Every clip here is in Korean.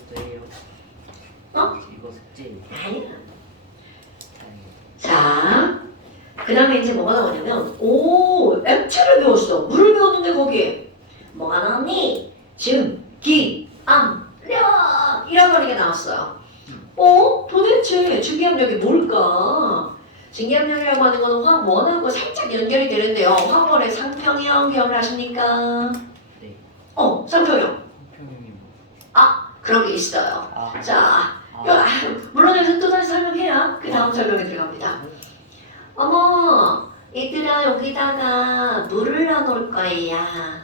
이것도 해요. 어? 이거 숙제. 아니야. 자, 그 다음에 이제 뭐가 나오냐면, 오, 액체를 배웠어. 물을 배웠는데 거기에 뭐가 나왔니? 즘, 기, 암, 려 이런 거리가 나왔어요. 도대체 증기압력이 뭘까? 증기압력이라고 하는 거는 화원하고 살짝 연결이 되는데요. 화원의 상평형 기억나십니까? 네. 상평형. 평형이 뭐? 그런 게 있어요. 아. 자, 아. 물론 여기서 또 다시 설명해야 그 다음 설명에 들어갑니다. 어머, 얘들아 여기다가 물을 넣어놓을 거야.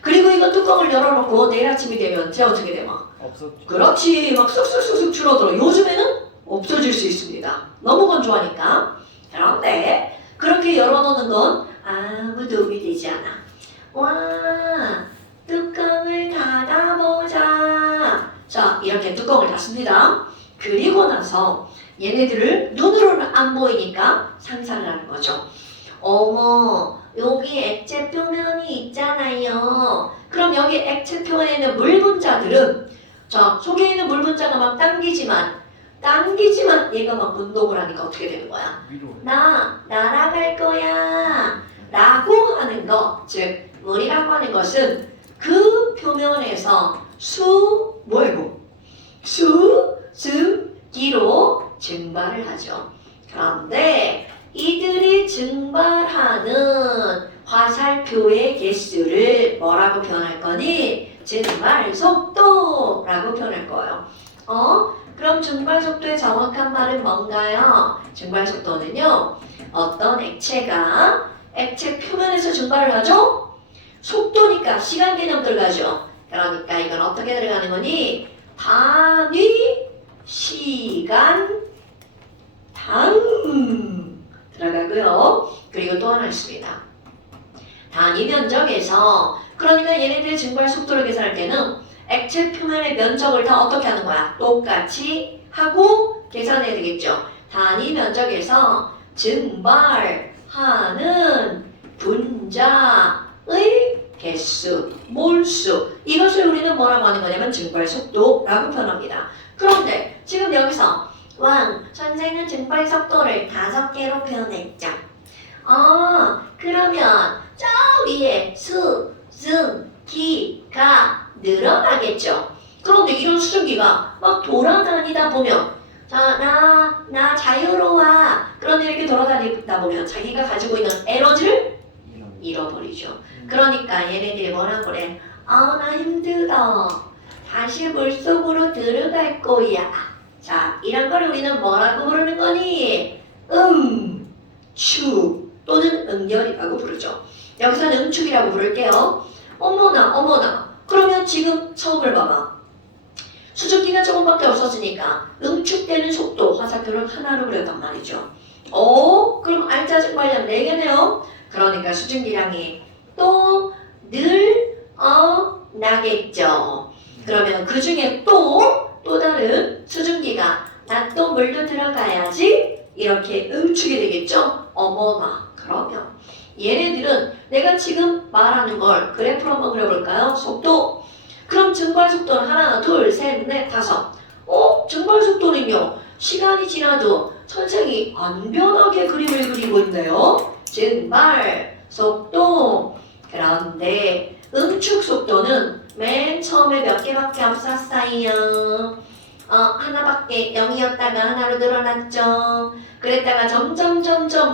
그리고 이거 뚜껑을 열어놓고 내일 아침이 되면 쟤 어떻게 돼? 막 없었죠. 그렇지, 막 쑥쑥쑥쑥 줄어들어. 요즘에는 없어질 수 있습니다. 너무 건조하니까. 그런데 그렇게 열어놓는 건 아무 도움이 되지 않아. 와, 뚜껑을 닫아보자. 자, 이렇게 뚜껑을 닫습니다. 그리고 나서 얘네들을 눈으로는 안 보이니까 상상을 하는 거죠. 어머, 여기 액체 표면이 있잖아요. 그럼 여기 액체 표면에 있는 물 분자들은 자, 속에 있는 물 분자가 막 당기지만 얘가 막 운동을 하니까 어떻게 되는 거야? 위로. 날아갈 거야 라고 하는 거, 즉 물이라고 하는 것은 그 표면에서 수증기로 증발을 하죠. 그런데 이들이 증발하는 화살표의 개수를 뭐라고 표현할 거니? 증발 속도라고 표현할 거예요. 그럼 증발 속도의 정확한 말은 뭔가요? 증발 속도는요, 어떤 액체가 액체 표면에서 증발을 하죠? 속도니까 시간 개념 들어가죠. 그러니까 이건 어떻게 들어가는 거니? 단위 시간 당 들어가고요. 그리고 또 하나 있습니다. 단위 면적에서, 그러니까 얘네들의 증발 속도를 계산할 때는 액체 표면의 면적을 다 어떻게 하는 거야? 똑같이 하고 계산해야 되겠죠. 단위 면적에서 증발하는 분자의 개수, 몰수, 이것을 우리는 뭐라고 하는 거냐면 증발 속도라고 표현합니다. 그런데 지금 여기서 선생은 증발 속도를 5개로 표현했죠. 그러면 저 위에 수증기가 늘어나겠죠. 그런데 이런 수증기가 막 돌아다니다 보면 나 자유로워. 그런데 이렇게 돌아다니다 보면 자기가 가지고 있는 에너지를 잃어버리죠. 그러니까 얘네들이 뭐라고 그래? 나 힘들어. 다시 물속으로 들어갈 거야. 자, 이런 걸 우리는 뭐라고 부르는 거니? 응축 또는 응열이라고 부르죠. 여기서는 응축이라고 부를게요. 어머나. 그러면 지금 처음을 봐봐. 수증기가 조금밖에 없어지니까 응축되는 속도 화살표를 하나로 그렸단 말이죠. 그럼 알짜 증발량 4개네요. 그러니까 수증기량이 또 나겠죠. 그러면 그 중에 또 다른 수증기가 나 또 물도 들어가야지 이렇게 응축이 되겠죠. 어머나, 그러면 얘네들은 내가 지금 말하는 걸 그래프로 한번 그려볼까요? 속도. 그럼 증발 속도는 하나, 둘, 셋, 넷, 다섯. 증발 속도는요, 시간이 지나도 선생이 안 변하게 그림을 그리고 있네요. 증발 속도. 그런데 응축 속도는 맨 처음에 몇 개밖에 없었어요. 하나밖에 0이었다가 하나로 늘어났죠. 그랬다가 점점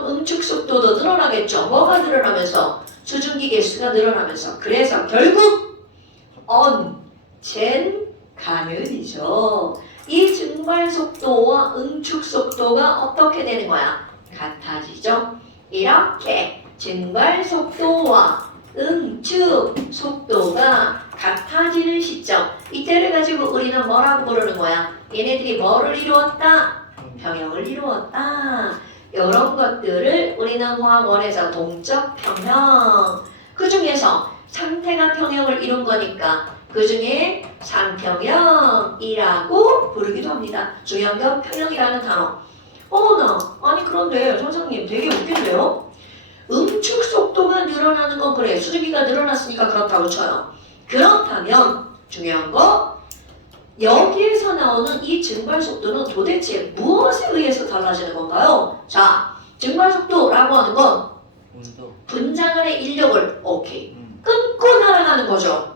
응축 속도도 늘어나겠죠. 뭐가 늘어나면서? 수증기 개수가 늘어나면서. 그래서 결국 언젠가는이죠. 이 증발 속도와 응축 속도가 어떻게 되는 거야? 같아지죠. 이렇게 증발 속도와 응축 속도가 같아지는 시점, 이때를 가지고 우리는 뭐라고 부르는 거야? 얘네들이 뭐를 이루었다? 평형을 이루었다. 이런 것들을 우리는 화학원에서 동적 평형, 그 중에서 상태가 평형을 이룬 거니까 그 중에 상평형이라고 부르기도 합니다. 중형경 평형이라는 단어. 아니 그런데 선생님 되게 웃긴데요? 응축 속도가 늘어나는 건 그래. 수증기가 늘어났으니까 그렇다고 쳐요. 그렇다면 중요한 거, 여기에서 나오는 이 증발 속도는 도대체 무엇에 의해서 달라지는 건가요? 자, 증발 속도라고 하는 건 온도. 분자 간의 인력을 끊고 날아가는 거죠.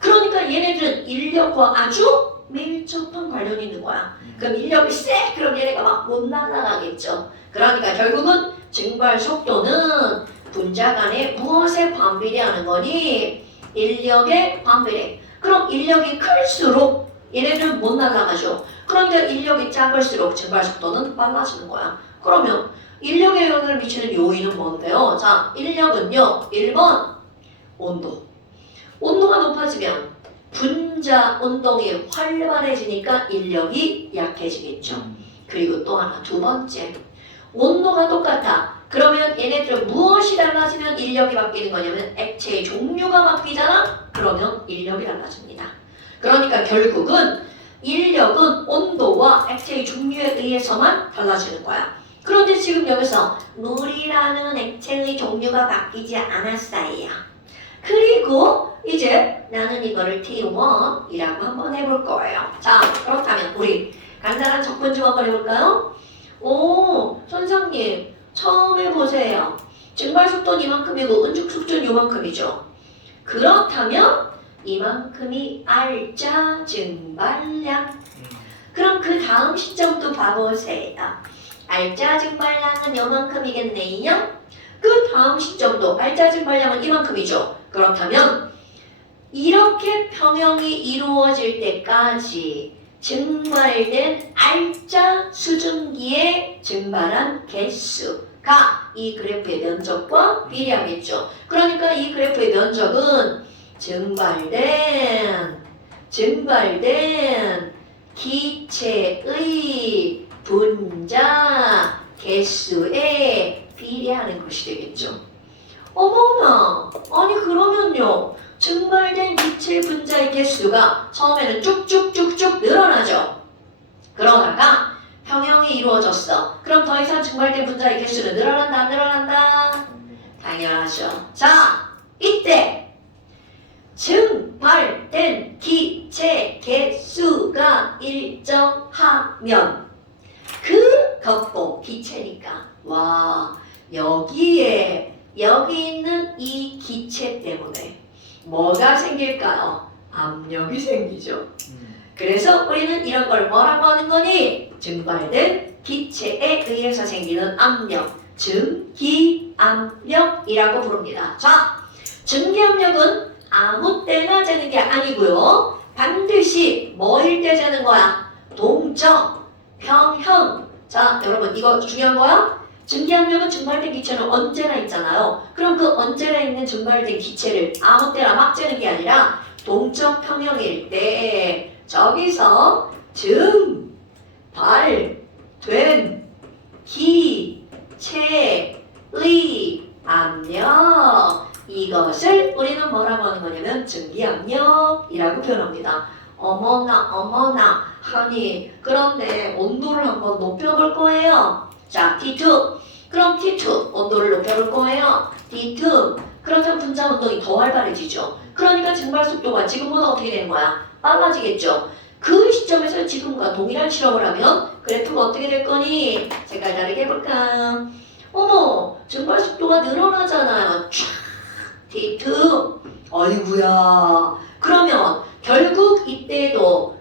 그러니까 얘네들은 인력과 아주 밀접한 관련이 있는 거야. 그럼 인력이 세! 그럼 얘네가 막 못 날아가겠죠. 그러니까 결국은 증발 속도는 분자 간에 무엇에 반비례하는 거니? 인력에 반비례. 그럼 인력이 클수록 얘네들은 못 날아가죠. 그러니까 인력이 작을수록 증발 속도는 빨라지는 거야. 그러면 인력에 영향을 미치는 요인은 뭔데요? 자, 인력은요. 1번 온도. 온도가 높아지면 분자 운동이 활발해지니까 인력이 약해지겠죠. 그리고 또 하나, 두 번째. 온도가 똑같아. 그러면 얘네들은 무엇이 달라지면 인력이 바뀌는 거냐면 액체의 종류가 바뀌잖아? 그러면 인력이 달라집니다. 그러니까 결국은 인력은 온도와 액체의 종류에 의해서만 달라지는 거야. 그런데 지금 여기서 물이라는 액체의 종류가 바뀌지 않았어요. 그리고 이제 나는 이거를 T1이라고 한번 해볼 거예요. 자, 그렇다면 우리 간단한 접근 좀 한번 해볼까요? 오, 선생님 처음 해보세요. 증발 속도는 이만큼이고 은축 속도는 이만큼이죠. 그렇다면 이만큼이 알짜 증발량. 그럼 그 다음 시점도 봐보세요. 알짜 증발량은 이만큼이겠네요. 그 다음 시점도 알짜 증발량은 이만큼이죠. 그렇다면 이렇게 평형이 이루어질 때까지 증발된 알짜 수증기의 증발한 개수가 이 그래프의 면적과 비례하겠죠. 그러니까 이 그래프의 면적은 증발된 기체의 분자 개수에 비례하는 것이 되겠죠. 어머나, 아니 그러면요. 증발된 기체 분자의 개수가 처음에는 쭉쭉쭉쭉 늘어나죠. 그러다가 평형이 이루어졌어. 그럼 더 이상 증발된 분자의 개수는 늘어난다, 안 늘어난다? 당연하죠. 자, 이때 증발된 기체 개수가 일정하면 그 겉보 기체니까 와 여기 있는 이 기체 때문에 뭐가 생길까요? 압력이 생기죠. 그래서 우리는 이런 걸 뭐라고 하는 거니? 증발된 기체에 의해서 생기는 압력, 증기압력이라고 부릅니다. 자, 증기압력은 아무 때나 재는 게 아니고요. 반드시 뭐일 때 재는 거야? 동적, 평형. 자, 여러분 이거 중요한 거야? 증기압력은 증발된 기체는 언제나 있잖아요. 그럼 그 언제나 있는 증발된 기체를 아무 때나 막 재는 게 아니라 동적 평형일 때 저기서 증발된 기체의 압력 이것을 우리는 뭐라고 하는 거냐면 증기압력이라고 표현합니다. 어머나 하니 그런데 온도를 한번 높여볼 거예요. 자, T2. 그럼 T2 온도를 높여볼 거예요. T2. 그러면 분자 운동이 더 활발해지죠. 그러니까 증발 속도가 지금보다 어떻게 되는 거야? 빨라지겠죠. 그 시점에서 지금과 동일한 실험을 하면 그래프가 어떻게 될 거니? 색깔 다르게 해볼까? 어머, 증발 속도가 늘어나잖아요. 촤, T2. 어이구야. 그러면 결국 이때도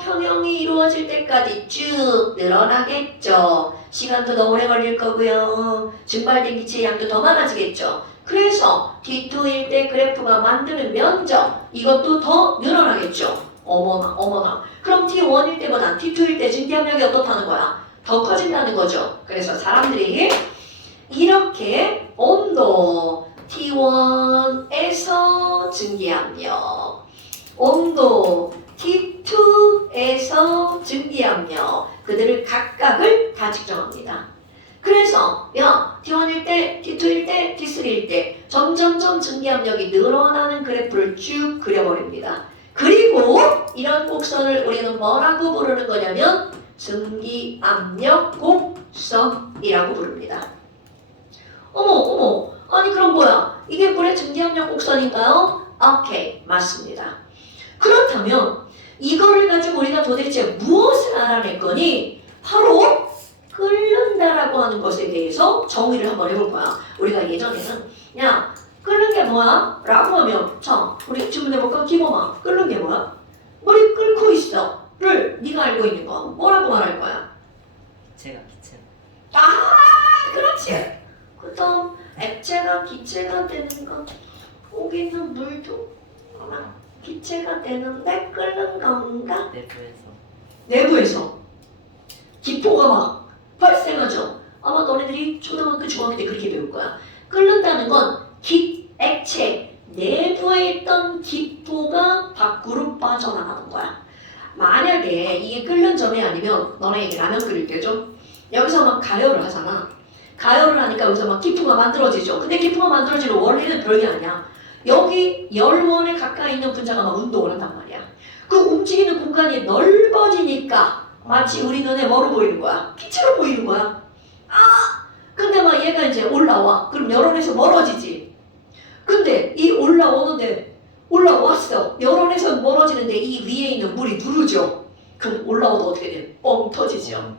평형이 이루어질 때까지 쭉 늘어나겠죠. 시간도 더 오래 걸릴 거고요. 증발된 기체의 양도 더 많아지겠죠. 그래서 T2일 때 그래프가 만드는 면적 이것도 더 늘어나겠죠. 어머나. 그럼 T1일 때보다 T2일 때 증기압력이 어떻다는 거야? 더 커진다는 거죠. 그래서 사람들이 이렇게 온도 T1에서 증기압력, 온도 T2에서 증기압력 그들을 각각을 다 측정합니다. 그래서 T1일 때, T2일 때, T3일 때 점점점 증기압력이 늘어나는 그래프를 쭉 그려버립니다. 그리고 이런 곡선을 우리는 뭐라고 부르는 거냐면 증기압력 곡선이라고 부릅니다. 어머 아니 그럼 뭐야? 이게 물의 증기압력 곡선인가요? 오케이 맞습니다. 그렇다면 이거를 가지고 우리가 도대체 무엇을 알아낼 거니? 바로 끓는다라고 하는 것에 대해서 정의를 한번 해볼 거야. 우리가 예전에는 야 끓는 게 뭐야? 라고 하면 자 우리 질문해볼까? 김어마 끓는 게 뭐야? 물이 끓고 있어 를 네가 알고 있는 거 뭐라고 말할 거야? 기체가 기체. 그렇지. 그 다음 액체가 기체가 되는 거 여기 있는 물도 아마 기체가 되는데 끓는 건가? 내부에서 기포가 막 발생하죠. 아마 너네들이 초등학교 중학교 때 그렇게 배울 거야. 끓는다는 건 액체 내부에 있던 기포가 밖으로 빠져나가는 거야. 만약에 이게 끓는 점이 아니면 너네 이게 라면 끓일 때죠. 여기서 막 가열을 하잖아. 가열을 하니까 여기서 막 기포가 만들어지죠. 근데 기포가 만들어지는 원리는 별게 아니야. 여기 열원에 가까이 있는 분자가 막 운동을 한단 말이야. 그 움직이는 공간이 넓어지니까 마치 우리 눈에 뭐로 보이는 거야? 기체로 보이는 거야. 근데 막 얘가 이제 올라와. 그럼 열원에서 멀어지지. 근데 이 올라오는데 올라왔어. 열원에서 멀어지는데 이 위에 있는 물이 누르죠. 그럼 올라오다 어떻게 돼? 뻥 터지죠.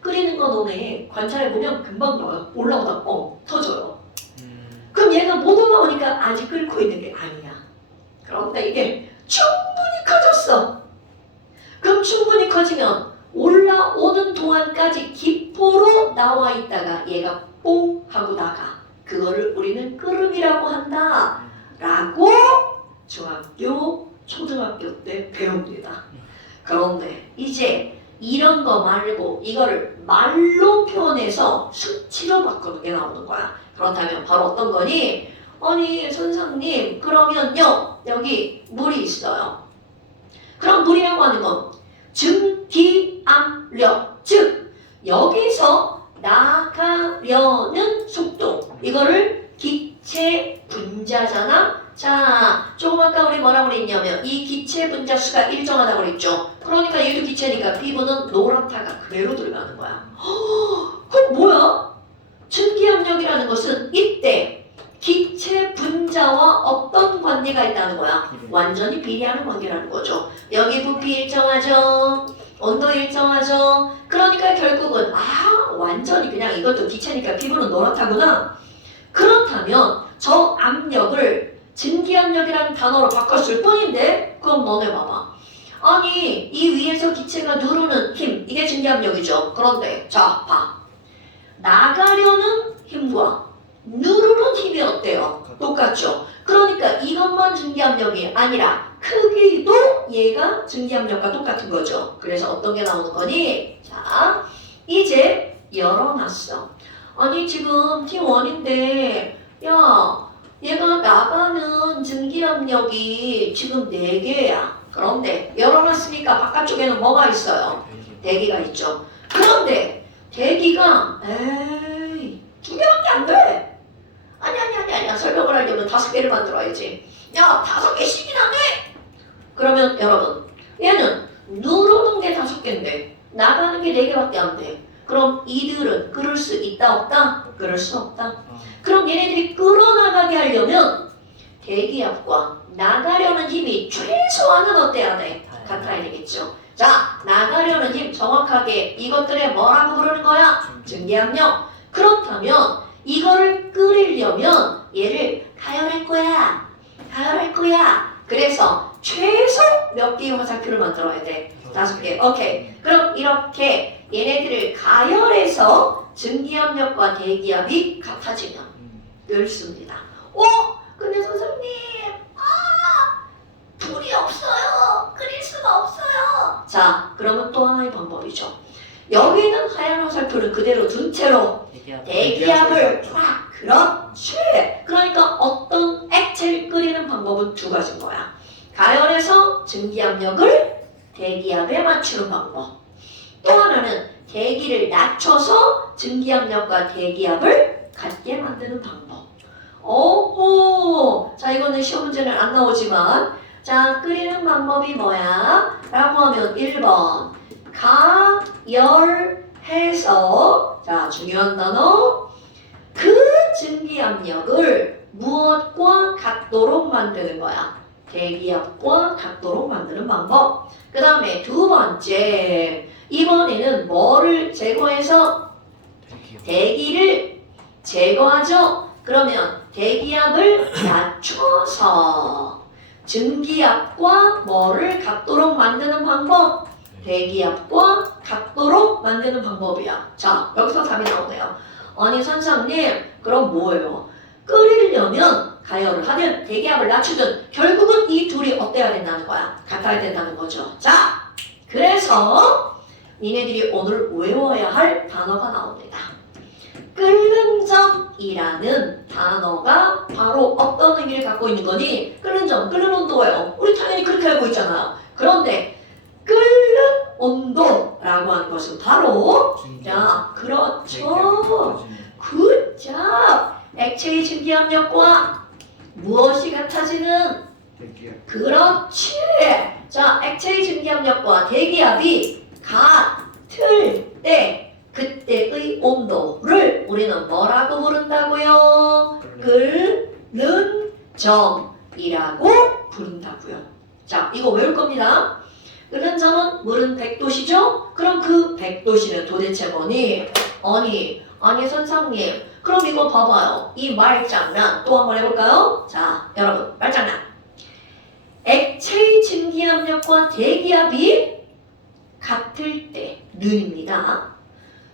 끓이는 거 너네 관찰해보면 금방 나와요. 올라오다 뻥 터져요. 그럼 얘가 못 올라오니까 아직 끓고 있는 게 아니야. 그런데 이게 충분히 커졌어. 그럼 충분히 커지면 올라오는 동안까지 기포로 나와 있다가 얘가 뽕 하고 나가. 그거를 우리는 끓음이라고 한다 라고 중학교, 초등학교 때 배웁니다. 그런데 이제 이런 거 말고 이거를 말로 표현해서 수치로 바꾸는 게 나오는 거야. 그렇다면 바로 어떤 거니? 아니 선생님 그러면요 여기 물이 있어요. 그럼 물이라고 하는 건 증기압력 즉 여기서 나가려는 속도 이거를 기체 분자잖아. 자 조금 아까 우리 뭐라고 그랬냐면 이 기체 분자 수가 일정하다고 그랬죠. 그러니까 얘도 기체니까 피부는 노랗다가 그대로 들어가는 거야. 그럼 뭐야? 증기압력이라는 것은 이때 기체 분자와 어떤 관계가 있다는 거야? 완전히 비례하는 관계라는 거죠. 여기 부피 일정하죠. 온도 일정하죠. 그러니까 결국은 완전히 그냥 이것도 기체니까 피부는 노랗다구나. 그렇다면 저 압력을 증기압력이라는 단어로 바꿨을 뿐인데 그럼 너네 봐봐. 아니 이 위에서 기체가 누르는 힘 이게 증기압력이죠. 그런데 자 봐. 나가려는 힘과 누르는 힘이 어때요? 똑같죠? 그러니까 이것만 증기압력이 아니라 크기도 얘가 증기압력과 똑같은 거죠. 그래서 어떤 게 나오는 거니? 자, 이제 열어놨어. 아니 지금 T1인데 야 얘가 나가는 증기압력이 지금 4개야. 그런데 열어놨으니까 바깥쪽에는 뭐가 있어요? 대기가 있죠. 그런데 대기가 2개밖에 안 돼. 아니야. 설명을 하려면 5개를 만들어야지. 야 5개씩이나 돼. 그러면 여러분 얘는 누르는 게 5개인데 나가는 게 4개밖에 안 돼. 그럼 이들은 끓을 수 있다 없다? 끓을 수 없다. 그럼 얘네들이 끌어나가게 하려면 대기압과 나가려는 힘이 최소한은 어때야 돼? 같아야 되겠죠. 자, 나가려는 힘 정확하게 이것들의 뭐라고 부르는 거야? 증기압력. 그렇다면 이거를 끓이려면 얘를 가열할 거야. 그래서 최소 몇 개의 화살표를 만들어야 돼? 5개. 오케이. 그럼 이렇게 얘네들을 가열해서 증기압력과 대기압이 같아지면 끓습니다. 근데 선생님 불이 없어요. 끓일 수가 없어요. 자, 그러면 또 하나의 방법이죠. 여기 있는 하얀 화살표를 그대로 둔 채로 대기압을 그렇지. 그러니까 어떤 액체를 끓이는 방법은 2가지인 거야. 가열해서 증기압력을 대기압에 맞추는 방법. 또 하나는 대기를 낮춰서 증기압력과 대기압을 같게 만드는 방법. 자 이거는 시험 문제는 안 나오지만 자 끓이는 방법이 뭐야? 라고 하면 1번 가열해서 자 중요한 단어 그 증기압력을 무엇과 같도록 만드는 거야? 대기압과 각도로 만드는 방법. 그 다음에 두 번째, 이번에는 뭐를 제거해서 대기를 제거하죠. 그러면 대기압을 낮춰서 증기압과 뭐를 각도로 만드는 방법? 대기압과 각도로 만드는 방법이야. 자, 여기서 답이 나오네요. 아니 선생님, 그럼 뭐예요? 끓이려면 가열을 하든 대기압을 낮추든 결국은 이 둘이 어때야 된다는 거야? 같아야 된다는 거죠. 자, 그래서 니네들이 오늘 외워야 할 단어가 나옵니다. 끓는 점이라는 단어가 바로 어떤 의미를 갖고 있는 거니? 끓는 점, 끓는 온도예요. 우리 당연히 그렇게 알고 있잖아요. 그런데 끓는 온도라고 하는 것은 바로 자, 그렇죠. 굿잡! 액체의 증기압력과 무엇이 같아지는? 그렇지! 자, 액체의 증기압력과 대기압이 같을 때 그때의 온도를 우리는 뭐라고 부른다고요? 끓는 점이라고 부른다고요. 자, 이거 외울 겁니다. 끓는 점은 물은 100도씨죠? 그럼 그 100도씨는 도대체 뭐니? 아니 선생님, 그럼 이거 봐봐요. 이 말장난 또 한번 해볼까요? 자, 여러분, 말장난. 액체의 증기압력과 대기압이 같을 때는입니다.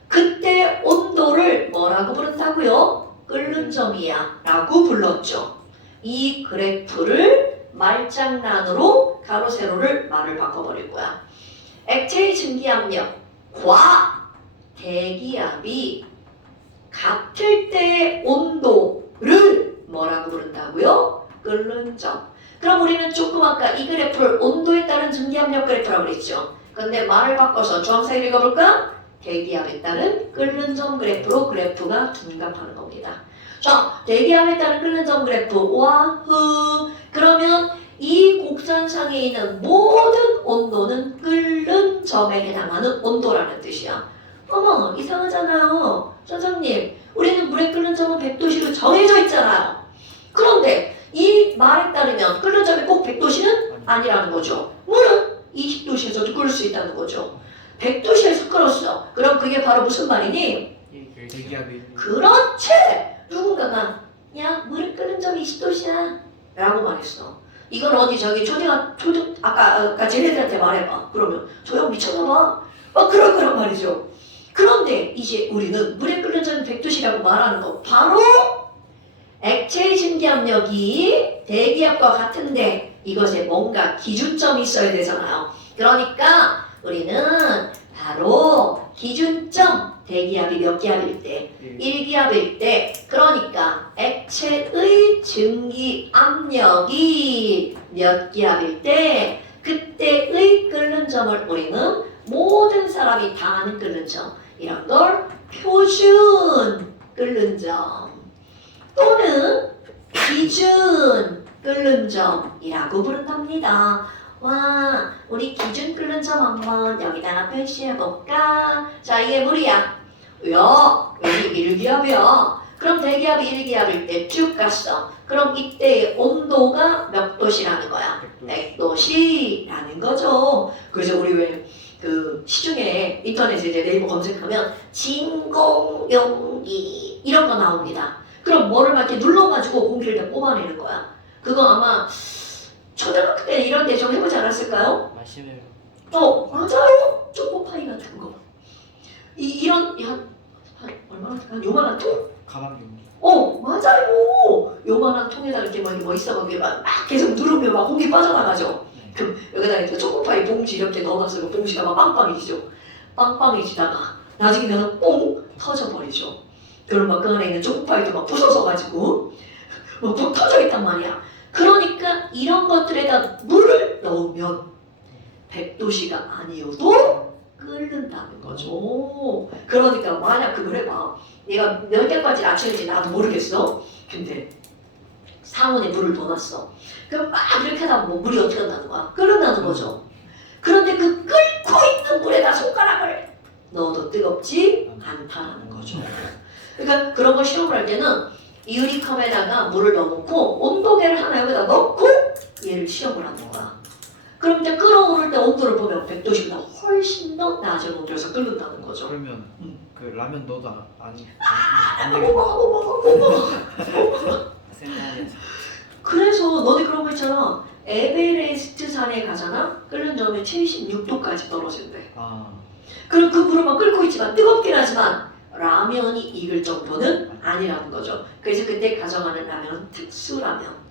그때 온도를 뭐라고 부른다고요? 끓는 점이야 라고 불렀죠. 이 그래프를 말장난으로 가로 세로를 말을 바꿔버릴 거야. 액체의 증기압력과 대기압이 같을 때의 온도를 뭐라고 부른다고요? 끓는 점. 그럼 우리는 조금 아까 이 그래프를 온도에 따른 증기압력 그래프라고 그랬죠. 근데 말을 바꿔서 주황색 읽어볼까? 대기압에 따른 끓는 점 그래프로 그래프가 둔갑하는 겁니다. 자, 대기압에 따른 끓는 점 그래프 와후. 그러면 이 곡선상에 있는 모든 온도는 끓는 점에 해당하는 온도라는 뜻이야. 어머, 이상하잖아요. 선생님, 우리는 물에 끓는 점은 100도씨로 정해져 있잖아요. 그런데 이 말에 따르면 끓는 점이 꼭 100도씨는 아니라는 거죠. 물은 20도씨에서도 끓을 수 있다는 거죠. 100도씨에서 끓었어. 그럼 그게 바로 무슨 말이니? 그렇지! 누군가가 야, 물을 끓는 점이 20도씨야 라고 말했어. 이건 어디 저기 아까 쟤네들한테 말해봐. 그러면 저 형 미쳤나봐. 그럴 거란 말이죠. 그런데 이제 우리는 물에 끓는 점이 100도씨라고 말하는 거 바로 액체의 증기압력이 대기압과 같은데 이것에 뭔가 기준점이 있어야 되잖아요. 그러니까 우리는 바로 기준점 대기압이 몇 기압일 때? 1기압일 때 그러니까 액체의 증기압력이 몇 기압일 때 그때의 끓는 점을 우리는 모든 사람이 다 아는 끓는 점 이런 걸 표준 끓는 점 또는 기준 끓는 점이라고 부른답니다. 와, 우리 기준 끓는 점 한번 여기다가 표시해볼까? 자, 이게 물이야. 여기 1기압이야. 그럼 대기압이 1기압일 때 쭉 갔어. 그럼 이때의 온도가 몇 도씨라는 거야? 100도씨라는 거죠. 그래서 우리 왜 그 시중에 인터넷에 이제 네이버 검색하면 진공용기 이런 거 나옵니다. 그럼 뭐를 막 이렇게 눌러가지고 공기를 다 뽑아내는 거야. 그거 아마 초등학교 때 이런 데 좀 해보지 않았을까요? 마시멜로. 맞아요. 초코파이 같은 거. 이런 한 얼마나 한 요만한 통? 가방 용기. 맞아요. 요만한 통에다 이렇게 뭐 있어가지고 막 계속 누르면 막 공기 빠져나가죠. 그럼 여기다 이제 초코파이 봉지 이렇게 넣어놨어요. 봉지가 막 빵빵해지죠. 빵빵해지다가 나중에 되면 뽕 터져버리죠. 그럼 막 그 안에 있는 초코파이도 막 부서져가지고 막 푹 터져 있단 말이야. 그러니까 이런 것들에다 물을 넣으면 100도씨가 아니어도 끓는다는 거죠. 그러니까 만약 그걸 해봐. 얘가 몇 개까지 낮추는지 나도 모르겠어. 근데 상온에 물을 더 놨어. 그럼 막 이렇게 하다 보면 물이 어떻게 된다는 거야? 끓는다는 거죠. 그런데 그 끓고 있는 물에다 손가락을 넣어도 뜨겁지 않다는 거죠. 그러니까 그런 거 시험을 할 때는 유리컵에다가 물을 넣어놓고 온도계를 하나 여기다 넣고 얘를 시험을 하는 거야. 그럼 이제 끓어오를 때 온도를 보면 100도씨보다 훨씬 더 낮은 온도에서 끓는다는 거죠. 그러면 그 라면 넣어도 안 못 먹어, 못 먹어, 못 먹어. 생각해서 그래서 너네 그런 거 있잖아. 에베레스트 산에 가잖아. 끓는 점에 76도까지 떨어진대. 그럼 그 물을 끓고 있지만 뜨겁긴 하지만 라면이 익을 정도는 아니라는 거죠. 그래서 그때 가져가는 라면은 특수라면.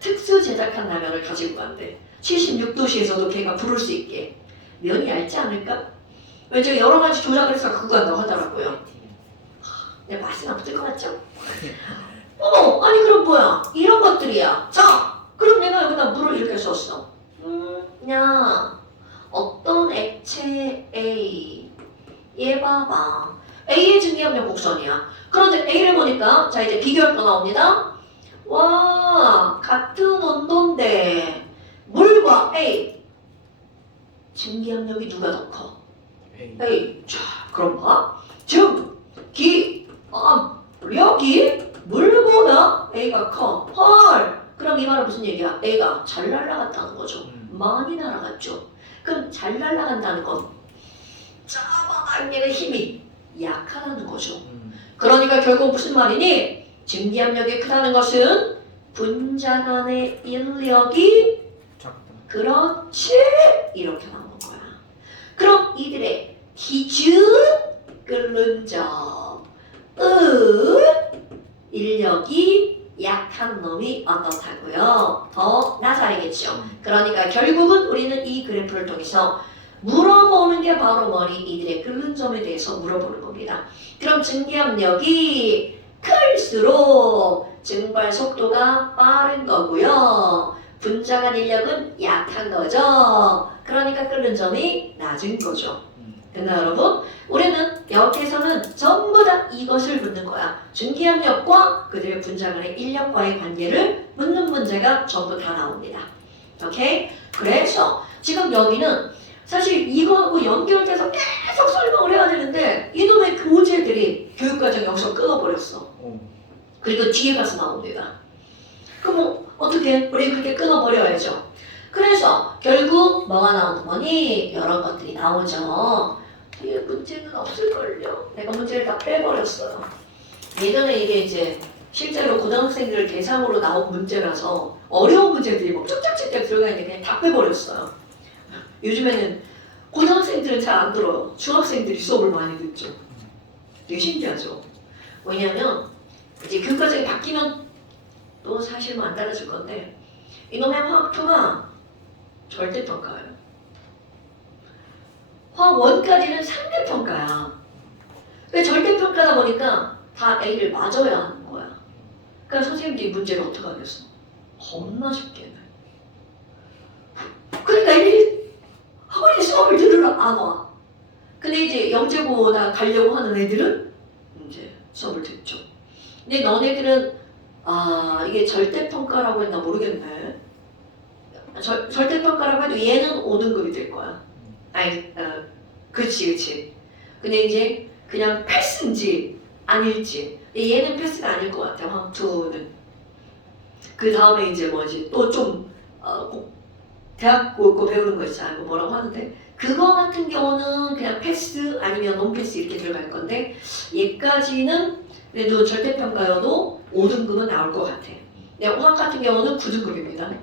특수 제작한 라면을 가지고 간대. 76도씨에서도 걔가 부를 수 있게. 면이 얇지 않을까? 왠지 여러 가지 조작을 해서 갖고 간다고 하더라고요. 내 맛은 없을 것 같죠? 아니 그럼 뭐야? 이런 것들이야. 자, 그럼 내가 여기다 물을 이렇게 썼어. 야, 어떤 액체 A. 얘 봐봐. A의 증기압력 곡선이야. 그런데 A를 보니까 자 이제 비교할 거 나옵니다. 와, 같은 온도인데 물과 A 증기압력이 누가 더 커? A. 자, 그럼 봐. 증기압력이 물보다 A가 커. 헐. 그럼 이 말은 무슨 얘기야? A가 잘 날아갔다는 거죠. 많이 날아갔죠. 그럼 잘 날아간다는 건 잡아당기는 힘이 약하다는 거죠. 그러니까 결국 무슨 말이니? 증기압력이 크다는 것은 분자 간의 인력이 작다. 그렇지 이렇게 나오는 거야. 그럼 이들의 기준 끓는 점은 인력이 약한 놈이 어떻다고요? 더 낮아야겠죠. 그러니까 결국은 우리는 이 그래프를 통해서 물어보는 게 바로 뭐니? 이들의 끓는 점에 대해서 물어보는 겁니다. 그럼 증기압력이 클수록 증발 속도가 빠른 거고요. 분자 간 인력은 약한 거죠. 그러니까 끓는 점이 낮은 거죠. 됐나요 여러분? 우리는 여기에서는 전부 다 이것을 묻는 거야. 증기압력과 그들의 분자 간의 인력과의 관계를 묻는 문제가 전부 다 나옵니다. 오케이? 그래서 지금 여기는 사실 이거하고 연결돼서 계속 설명을 해야 되는데 이놈의 교재들이 교육과정 여기서 끊어버렸어. 그리고 뒤에 가서 나옵니다. 그럼 뭐 어떻게? 우리 그렇게 끊어버려야죠. 그래서 결국 뭐가 나오는 거니? 여러 것들이 나오죠. 뒤에 문제는 없을걸요? 내가 문제를 다 빼버렸어요. 예전에 이게 이제 실제로 고등학생들 대상으로 나온 문제라서 어려운 문제들이 막 쭉쭉쭉 들어가 있는데 그냥 다 빼버렸어요. 요즘에는 고등학생들은 잘 안 들어요. 중학생들이 수업을 많이 듣죠. 되게 신기하죠. 왜냐면 이제 교과정이 바뀌면 또 사실 안 달라질 건데 이놈의 화학2가 절대평가예요. 화학 1까지는 상대평가야. 그러니까 절대평가다 보니까 다 A를 맞아야 하는 거야. 그러니까 선생님들이 문제를 어떻게 하겠어? 겁나 쉽게 해. 그러니까 애들이 학원에 수업을 들으러 안 와. 근데 이제 영재고나 가려고 하는 애들은 이제 수업을 듣죠. 근데 너네들은 이게 절대평가라고 했나 모르겠네. 절대평가라고 해도 얘는 5등급이 될 거야. 그치. 근데 이제 그냥 패스인지 아닐지. 근데 얘는 패스가 아닐 것 같아. 화학2는. 그 다음에 이제 뭐지 또 좀 대학 고 배우는 거 있잖아요. 뭐라고 하는데 그거 같은 경우는 그냥 패스 아니면 논패스 이렇게 들어갈 건데 얘까지는 그래도 절대평가여도 5등급은 나올 것 같아. 근데 화학 같은 경우는 9등급입니다.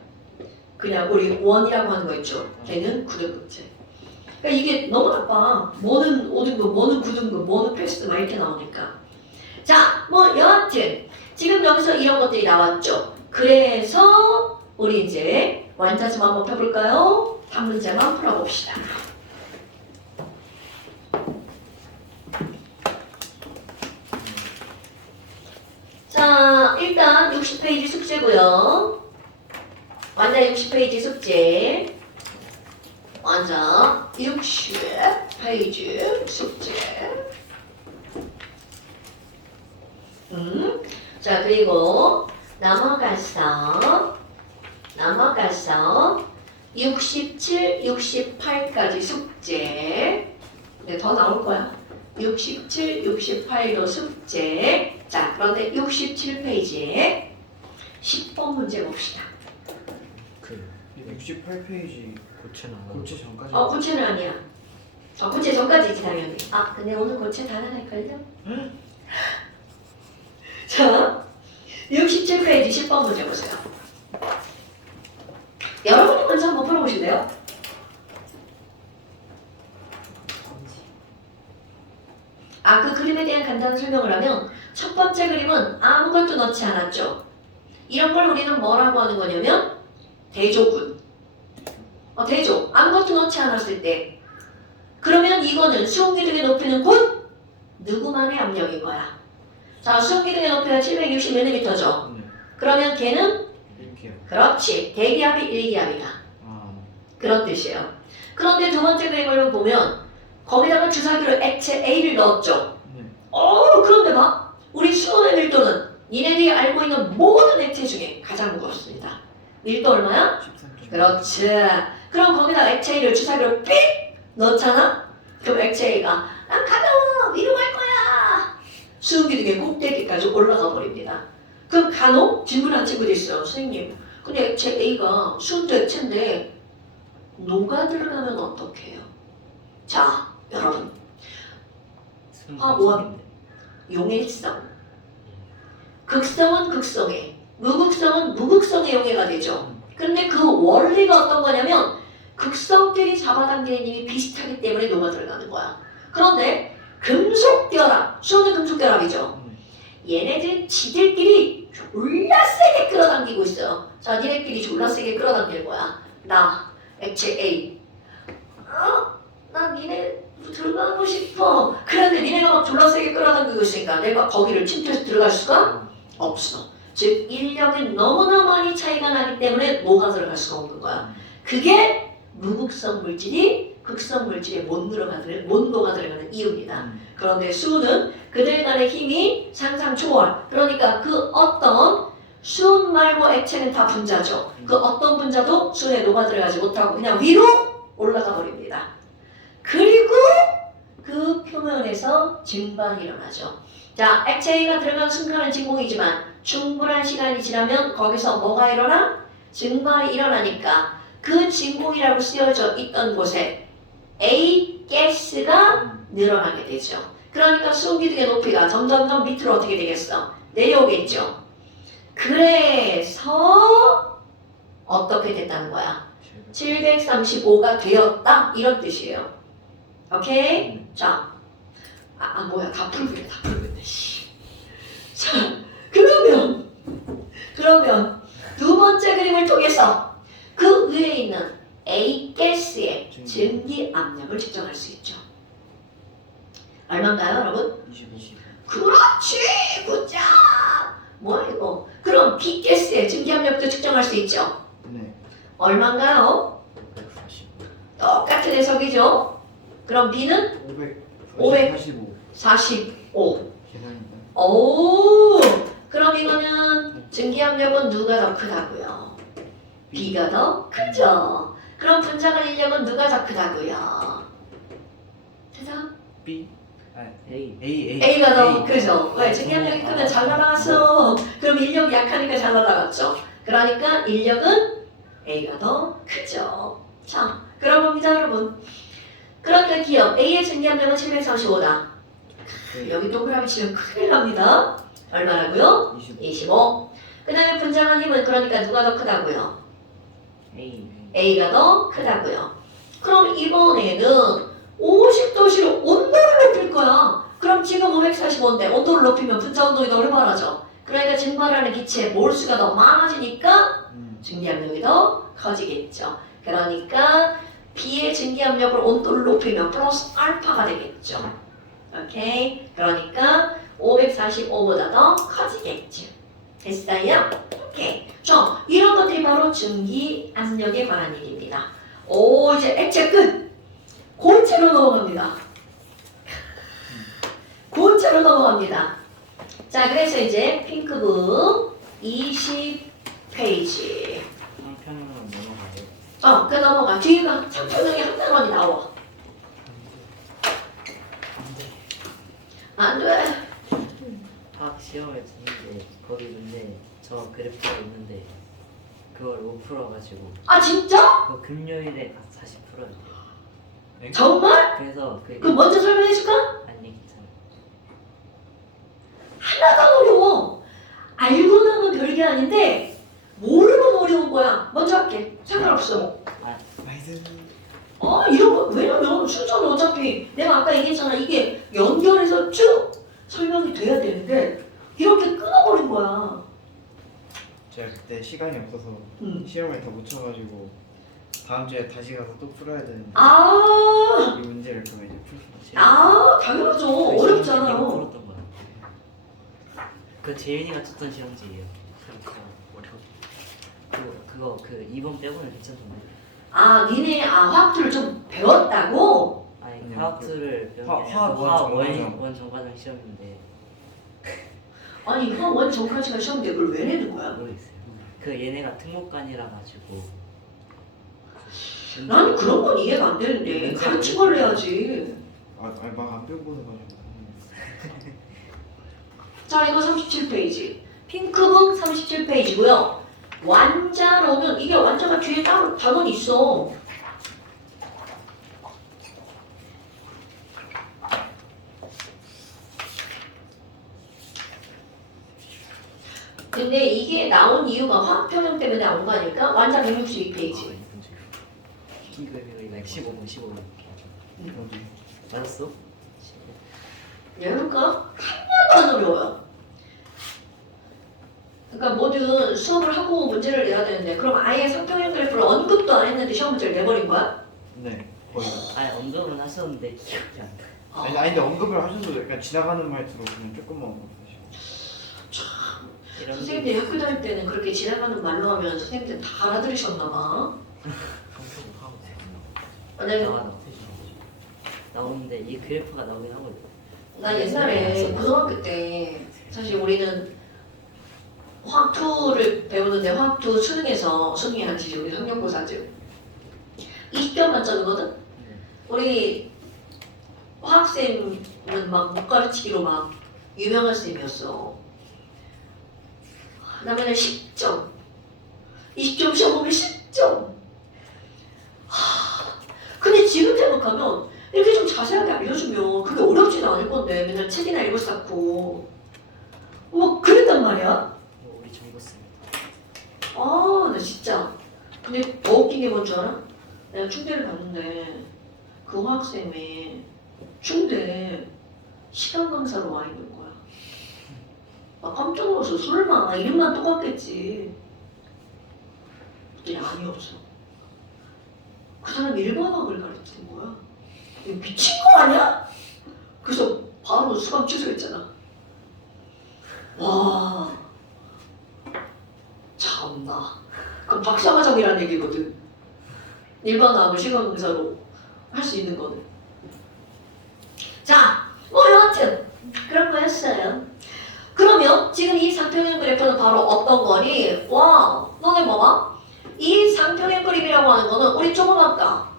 그냥 우리 원이라고 하는 거 있죠. 걔는 9등급제. 그러니까 이게 너무 나빠. 뭐는 5등급, 뭐는 9등급, 뭐는 패스 막 이렇게 나오니까. 자, 뭐 여하튼 지금 여기서 이런 것들이 나왔죠. 그래서 우리 이제 완자점 한번 펴볼까요? 한 문제만 풀어봅시다. 자, 일단 60페이지 숙제고요. 완자 60페이지 숙제. 완자 60페이지 숙제. 자, 그리고 넘어가서 67, 68까지 숙제. 네, 더 나올 거야. 67, 68도 숙제. 자, 그런데 67페이지에 10번 문제 봅시다. 그 68페이지 고체 나와. 고체 전까지. 고체는 아니야. 고체 전까지지 당연히. 근데 오늘 고체 다 나갈걸요? 자, 67페이지 10번 문제 보세요. 여러분이 먼저 한번 풀어보실래요? 그 그림에 대한 간단한 설명을 하면 첫 번째 그림은 아무것도 넣지 않았죠. 이런 걸 우리는 뭐라고 하는 거냐면 대조군. 대조. 아무것도 넣지 않았을 때 그러면 이거는 수온기둥의 높이는 곧 누구만의 압력인 거야. 자, 수온기둥의 높이가 760mm죠. 네. 그러면 걔는 이렇게요. 그렇지. 대기압이 1기압이다. 그런 뜻이에요. 그런데 두 번째 그림을 보면 거기다가 주사기로 액체 A를 넣었죠. 네. 그런데 봐. 우리 수온의 밀도는 니네들이 알고 있는 모든 액체 중에 가장 무겁습니다. 밀도 얼마야? 13. 그렇지. 그럼 거기다 액체 A를 주사기로 삑 넣잖아? 그럼 액체 A가 난 간혹 위로 갈 거야. 수은기둥의 꼭대기까지 올라가 버립니다. 그럼 간혹 질문한 친구도 있어요. 선생님, 근데 액체 A가 수은도 액체인데 녹아 들어가면 어떡해요? 자, 여러분. 화원, 용해성. 극성은 극성에, 무극성은 무극성의 용해가 되죠. 근데 그 원리가 어떤 거냐면 극성끼리 잡아당기는 힘이 비슷하기 때문에 녹아 들어가는 거야. 그런데 금속결합, 수은은 금속결합이죠. 얘네들은 지들끼리 졸라 세게 끌어당기고 있어요. 자, 니네끼리 졸라 세게 끌어당길 거야. 나, 액체 A. 난 니네 들어가고 싶어. 그런데 니네가 막 졸라 세게 끌어당기고 있으니까 내가 거기를 침투해서 들어갈 수가 없어. 즉 인력이 너무나 많이 차이가 나기 때문에 녹아 들어갈 수가 없는 거야. 그게 무극성 물질이 극성 물질에 못 녹아 들어가는 이유입니다. 그런데 수은 그들 간의 힘이 상상 초월. 그러니까 그 어떤 수은 말고 액체는 다 분자죠. 그 어떤 분자도 수은에 녹아 들어가지 못하고 그냥 위로 올라가 버립니다. 그리고 그 표면에서 증발이 일어나죠. 자, 액체 A가 들어간 순간은 진공이지만 충분한 시간이 지나면 거기서 뭐가 일어나? 증발이 일어나니까 그 진공이라고 쓰여져 있던 곳에 A 가스가 늘어나게 되죠. 그러니까 수은기둥의 높이가 점점점 밑으로 어떻게 되겠어? 내려오겠죠. 그래서 어떻게 됐다는 거야? 735가 되었다 이런 뜻이에요. 오케이? 자, 뭐야 다 풀고 있네. 자, 그러면 두 번째 그림을 통해서 그 위에 있는 A 가스의 증기 압력을 측정할 수 있죠. 얼마인가요, 여러분? 25. 그렇지, 굿잡. 뭐야 이거? 그럼 B 가스의 증기 압력도 측정할 수 있죠. 네. 얼마인가요? 545. 똑같은 해석이죠. 그럼 B는 545. 45. 계산입니다. 오, 그럼 이거는 증기압력은 누가 더 크다고요? B가 더 크죠. 그럼 분자간 인력은 누가 더 크다고요? 해석? B. A. A가 더 크죠. 왜? 증기압력이 크면 잘 날아갔어. 그럼 인력이 약하니까 잘 날아갔죠. 그러니까 인력은 A가 더 크죠. 자, 그럼 봅니다, 여러분. 그러니까 기억 A의 증기압력은 735다. 여기 동그라미 치면 큰일 납니다. 얼마라고요? 25. 그 다음에 분자간 힘은 그러니까 누가 더 크다고요? A. A가 더 크다고요. 그럼 이번에는 50도씨로 온도를 높일 거야. 그럼 지금 545인데 온도를 높이면 분자 운동이 더 활발하죠. 그러니까 증발하는 기체의 몰수가 더 많아지니까 증기압력이 더 커지겠죠. 그러니까 B의 증기압력을 온도를 높이면 플러스 알파가 되겠죠. 오케이? 그러니까 545보다 더 커지겠죠. 됐어요? 오케이. 자, 이런 것들이 바로 증기압력에 관한 얘기입니다. 오, 이제 액체 끝! 고체로 넘어갑니다. 고체로 넘어갑니다. 자, 그래서 이제 핑크북 20페이지. 한편으로 넘어가요. 그 넘어가. 뒤에가 3편형이 한 단원이 나와. 안 돼. 화학 시험을 쳤는데 거기 문제 저 그래프가 있는데 그걸 못 풀어가지고 아 진짜? 그 금요일에 가서 다시 풀어야 돼요. 정말? 그래서 그럼 먼저 설명해 줄까? 아니 괜찮아. 하나도 안 어려워. 알고 나면 별게 아닌데 모르면 어려운 거야. 먼저 할게. 상관없어. 나이스. 이런 거 왜냐면 순서는 어차피 내가 아까 얘기했잖아. 이게 연결해서 쭉 설명이 돼야 되는데 이렇게 끊어버린 거야. 제가 그때 시간이 없어서 시험을 다 못 쳐가지고 다음 주에 다시 가서 또 풀어야 되는데 아, 이 문제를 그러면 이제 풀 수 있어요. 당연하죠. 어렵잖아요. 풀었던 거야. 그 재윤이가 쳤던 시험지예요. 그거 그 2번 빼고는 괜찮던데. 니네 화학투를 좀 배웠다고? 아니 아니요, 화학투를 화학 원 정과정 시험인데 아니 화원 정까지가 시험인데 그걸 왜 내는 거야? 모르겠어요. 그 얘네가 특목관이라 가지고 나는 그런 건 이해가 안 되는데 가르친 걸 해야지. 아니 막 안 배우고 가지고. 자 이거 37페이지 핑크북 37페이지고요. 완자로는 이게 완자가 뒤에 따로 단원이 있어. 근데 이게 나온 이유가 화학평형 때문에 나온 거 아닐까? 완자 162페이지. 이거 15분 15분 어디? 맞았어? 그러니까 하나도 안 어려워요. 그러니까 모든 수업을 하고 문제를 내야 되는데 그럼 아예 상평형 그래프를 언급도 안 했는데 시험 문제를 내버린 거야? 네 거의. 아니 언급은 하셨는데 기억이 안 나. 아니 근데 언급을 하셔도 약간 지나가는 말투로 그냥 조금만 언급하시고. 이런 선생님들 학교 다닐 때는 그렇게 지나가는 말로 하면 선생님들 다 알아들으셨나 봐. 네. 나오는데 이 그래프가 나오긴 하거든. 나 옛날에 고등학교 때 사실 우리는 화학2를 배우는데 화학2 수능에서 수능이 아니지 우리 학력고사죠. 20점 만점이거든? 우리 화학쌤은 막 못 가르치기로 막 유명한 쌤이었어. 그다음에는 10점. 20점 시험 보면 10점. 근데 지금 생각하면 이렇게 좀 자세하게 알려주면 그게 어렵지도 않을 건데 맨날 책이나 읽어 쌓고 뭐 그랬단 말이야. 우리 정보쌤. 나 진짜. 근데 더 웃긴 게 뭔 줄 알아? 내가 충대를 갔는데 그 화학쌤이 충대 시간 강사로 와 있는 거야. 나 깜짝 놀라서 설마 이름만 똑같겠지. 그랬더니 아니었어. 그 사람 일반학을 가르치는 거야. 이거 미친 거 아니야? 그래서 바로 수강 취소했잖아. 와, 참나. 그럼 박사과정이라는 얘기거든. 일반학을 시간 강사로 할 수 있는 거는. 자, 여하튼 그런 거였어요. 그러면 지금 이 상평형 그래프는 바로 어떤 거니? 와, 너네 봐봐. 이 상평형 그림이라고 하는 거는 우리 조금 아까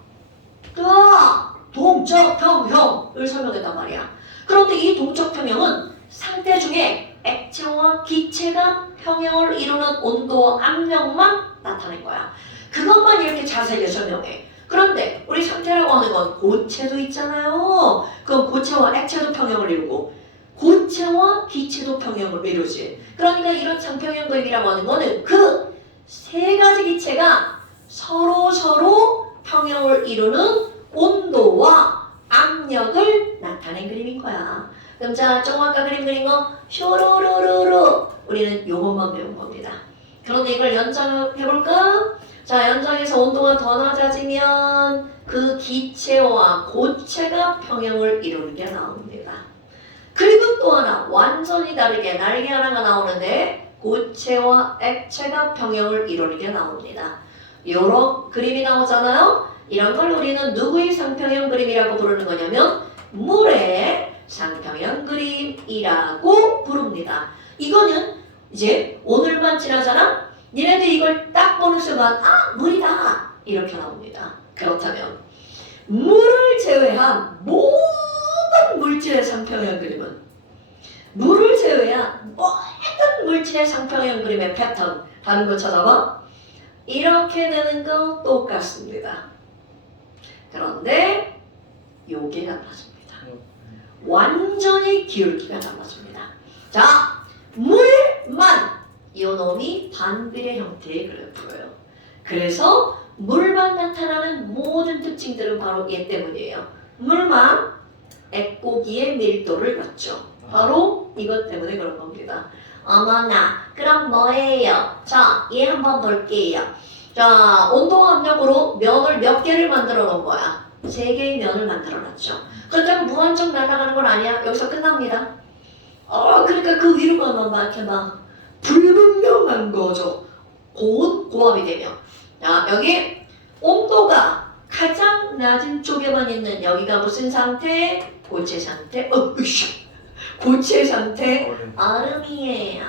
동적평형을 설명했단 말이야. 그런데 이 동적평형은 상태 중에 액체와 기체가 평형을 이루는 온도와 압력만 나타낸 거야. 그것만 이렇게 자세하게 설명해. 그런데 우리 상태라고 하는 건 고체도 있잖아요. 그럼 고체와 액체도 평형을 이루고 고체와 기체도 평형을 이루지. 그러니까 이런 상평형 그림이라고 하는 거는 그 세 가지 기체가 서로 평형을 이루는 온도와 압력을 나타낸 그림인 거야. 그럼 자, 좀 아까 그림 그린 거 쇼로로로로 우리는 요것만 배운 겁니다. 그런데 이걸 연장해볼까? 자, 연장해서 온도가 더 낮아지면 그 기체와 고체가 평형을 이루는 게 나옵니다. 그리고 또 하나 완전히 다르게 날개 하나가 나오는데 고체와 액체가 평형을 이루는 게 나옵니다. 요런 그림이 나오잖아요. 이런 걸 우리는 누구의 상평형 그림이라고 부르는 거냐면 물의 상평형 그림이라고 부릅니다. 이거는 이제 오늘만 지나잖아. 니네들 이걸 딱 보는 순간 물이다 이렇게 나옵니다. 그렇다면 물을 제외한 모든 물질 물질의 상평형 그림은 물을 제외한 모든 물질의 상평형 그림의 패턴 다른 거 찾아봐. 이렇게 되는 거 똑같습니다. 그런데 요게 달라집니다. 완전히 기울기가 달라집니다. 자, 물만 요놈이 반비례 형태의 그래프예요. 그래서 물만 나타나는 모든 특징들은 바로 얘 때문이에요. 물만 액고기의 밀도를 갖죠. 바로 이것 때문에 그런 겁니다. 어머나, 그럼 뭐예요? 자, 얘 한번 볼게요. 자, 온도와 압력으로 면을 몇 개를 만들어 놓은 거야? 3개의 면을 만들어 놨죠. 그렇다고 무한정 날아가는 건 아니야. 여기서 끝납니다. 그러니까 그 위로 가면 막 이렇게 막 불분명한 거죠. 고압이 되면. 자, 여기 온도가 가장 낮은 쪽에만 있는 여기가 무슨 상태? 고체 상태. 고체 상태. 얼음이에요.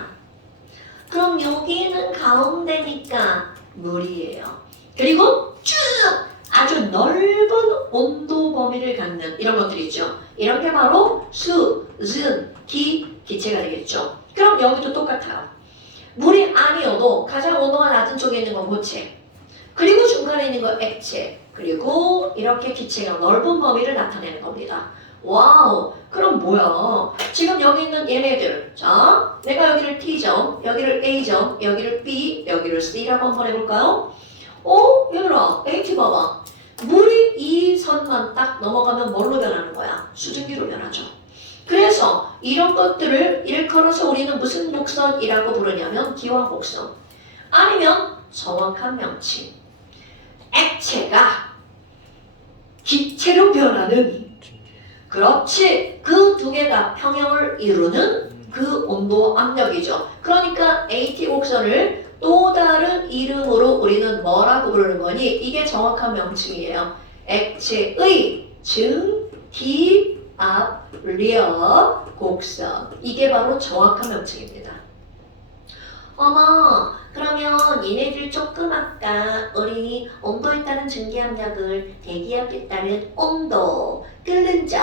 그럼 여기는 가운데니까 물이에요. 그리고 쭉 아주 넓은 온도 범위를 갖는 이런 것들이죠. 이런 게 바로 수, 즌, 기체가 되겠죠. 그럼 여기도 똑같아요. 물이 아니어도 가장 온도가 낮은 쪽에 있는 건 고체, 그리고 중간에 있는 건 액체, 그리고 이렇게 기체가 넓은 범위를 나타내는 겁니다. 와우, 그럼 뭐야? 지금 여기 있는 얘네들, 자, 내가 여기를 T점, 여기를 A점, 여기를 B, 여기를 C라고 한번 해볼까요? 얘들아, AT 봐봐. 물이 이 선만 딱 넘어가면 뭘로 변하는 거야? 수증기로 변하죠. 그래서 이런 것들을 일컬어서 우리는 무슨 곡선이라고 부르냐면 기화 곡선, 아니면 정확한 명칭, 액체가 기체로 변하는, 그렇지, 그 두 개가 평형을 이루는 그 온도 압력이죠. 그러니까 AT 곡선을 또 다른 이름으로 우리는 뭐라고 부르는 거니? 이게 정확한 명칭이에요. 액체의 증기압력 곡선. 이게 바로 정확한 명칭입니다. 어머, 그러면 얘네들 조금 아까 우리 온도에 따른 증기압력을 대기압에 따른 온도, 끓는 점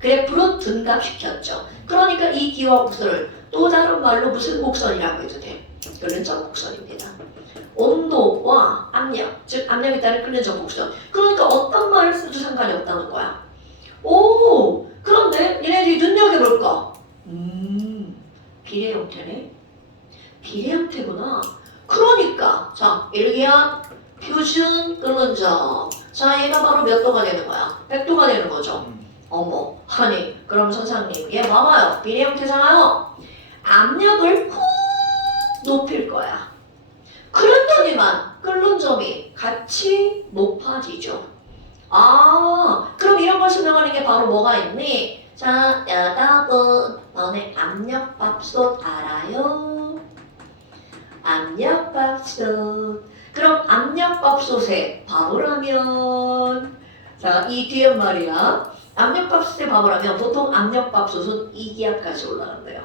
그래프로 둔갑시켰죠. 그러니까 이 기화 곡선을 또 다른 말로 무슨 곡선이라고 해도 돼? 끓는 점 곡선입니다. 온도와 압력, 즉 압력에 따른 끓는 점 곡선. 그러니까 어떤 말을 써도 상관이 없다는 거야. 그런데 얘네들이 눈여겨볼 거. 비례 형태네. 비례 형태구나. 그러니까 자, 일기야 표준 끓는 점. 자, 얘가 바로 몇 도가 되는 거야? 100도가 되는 거죠. 어머, 아니, 그럼 선생님, 얘 봐봐요. 비례 형태잖아요. 압력을 푹 높일 거야. 그랬더니만 끓는 점이 같이 높아지죠. 그럼 이런 걸 설명하는 게 바로 뭐가 있니? 자, 여러분, 너네 압력밥솥 알아요? 압력밥솥. 그럼 압력밥솥에 밥을하면, 자, 이 뒤에 말이야. 압력밥솥에 밥을하면 보통 압력밥솥은 2기압까지 올라간대요.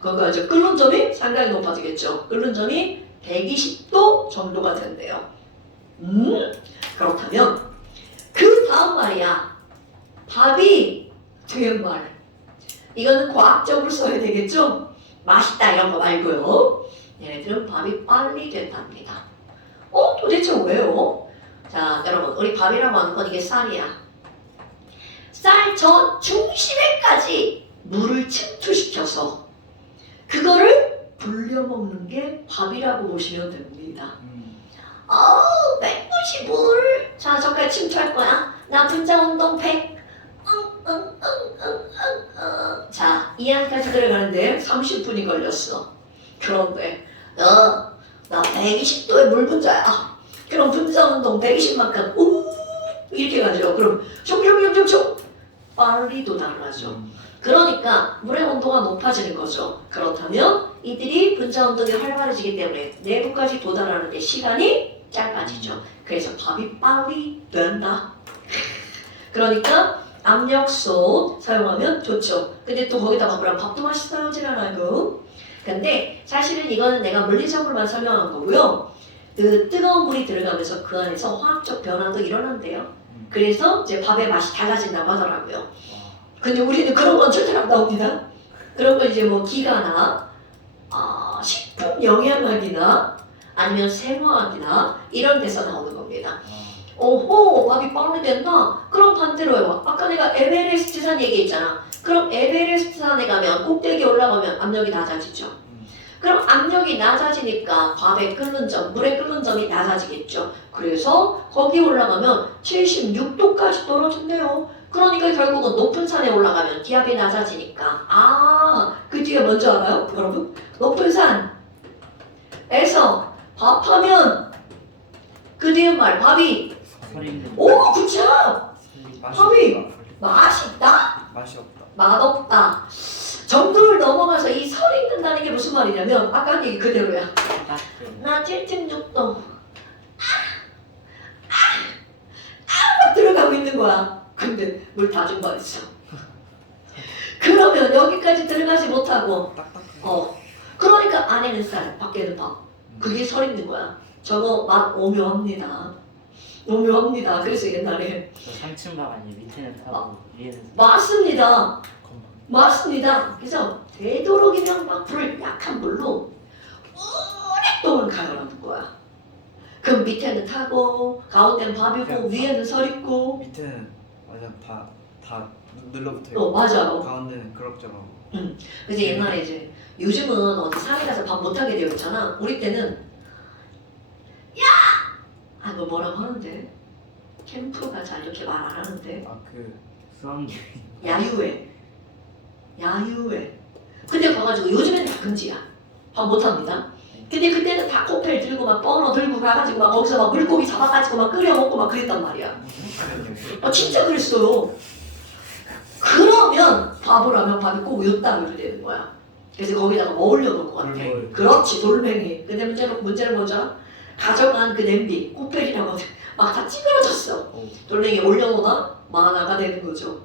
그러니까 이제 끓는 점이 상당히 높아지겠죠. 끓는 점이 120도 정도가 된대요. 그렇다면 그 다음 말이야. 밥이 된 말. 이거는 과학적으로 써야 되겠죠? 맛있다 이런 거 말고요. 얘네들은 밥이 빨리 된답니다. 도대체 왜요? 자, 여러분, 우리 밥이라고 하는 건 이게 쌀이야. 쌀 전 중심에까지 물을 침투시켜서 그거를 불려 먹는 게 밥이라고 보시면 됩니다. 190 물. 자, 저까지 침투할 거야. 나 분자운동 100. 자, 이 안까지 들어가는데 30분이 걸렸어. 그런데 나 120도의 물 분자야. 그럼 분자운동 120만큼 이렇게 가죠. 그럼 숑숑숑숑 빨리 도달하죠. 그러니까 물의 온도가 높아지는 거죠. 그렇다면 이들이 분자운동이 활발해지기 때문에 내부까지 도달하는 데 시간이 짧아지죠. 그래서 밥이 빨리 된다. 그러니까 압력솥 사용하면 좋죠. 근데 또 거기다가 그럼 밥도 맛있어요질 않아요. 근데 사실은 이거는 내가 물리적으로만 설명한 거고요. 그 뜨거운 물이 들어가면서 그 안에서 화학적 변화도 일어난대요. 그래서 이제 밥의 맛이 달라진다고 하더라고요. 근데 우리는 그런 건 절대 안 나옵니다. 그런 건 이제 뭐 기가나 식품 영양학이나 아니면 생화학이나 이런 데서 나오는 겁니다. 오호, 밥이 빵이 됐나? 그럼 반대로요. 아까 내가 에베레스트 산 얘기했잖아. 그럼 에베레스트 산에 가면 꼭대기 올라가면 압력이 낮아지죠. 그럼 압력이 낮아지니까 밥에 끓는 점, 물에 끓는 점이 낮아지겠죠. 그래서 거기 올라가면 76도까지 떨어진대요. 그러니까 결국은 높은 산에 올라가면 기압이 낮아지니까 그 뒤에 뭔지 알아요? 여러분? 높은 산에서 밥하면 그 뒤에 말 밥이 오! 굿잡! 밥이 맛있다? 맛이 없다. 맛없다. 정도를 넘어가서 이 설 읽는다는 게 무슨 말이냐면 아까 한 얘기 그대로야. 나 76도 막 들어가고 있는 거야. 근데 물 다 준 거 있어. 그러면 여기까지 들어가지 못하고 그러니까 안에는 쌀, 밖에는 밥. 그게 설 읽는 거야. 저거 맛 오묘합니다. 오묘합니다. 그래서 옛날에 3층 방 아니에요. 밑에는 타고 위에는 맞습니다. 맞습니다. 그래서 되도록이면 막 불을 약한 불로 오랫동안 가열하는 거야. 그럼 밑에는 타고 가운데는 밥이고 위에는 설 있고 밑에는 완전 다 눌러붙어요. 맞아. 가운데는 그럭저럭. 그래서 옛날에 이제 요즘은 어디 산에 가서 밥 못하게 되어 있잖아. 우리 때는 너 뭐라고 하는데? 캠프 가자 이렇게 말 안 하는데 수학여행 야유회. 근데 가가지고 요즘에는 다 금지야. 밥 못합니다. 근데 그때는 다 코펠 들고 막 버너 들고 가가지고 막 거기서 막 물고기 잡아가지고 막 끓여 먹고 막 그랬단 말이야. 진짜 그랬어요. 그러면 밥을 하면 밥이 꼭 옅다리로 되는 거야. 그래서 거기다가 뭐 올려놓을 것 같아. 그렇지, 돌멩이. 근데 문제는 뭐죠? 가져간 그 냄비, 코펠이라고 막 다 찌그러졌어. 돌멩이 올려놓나 만화가 되는 거죠.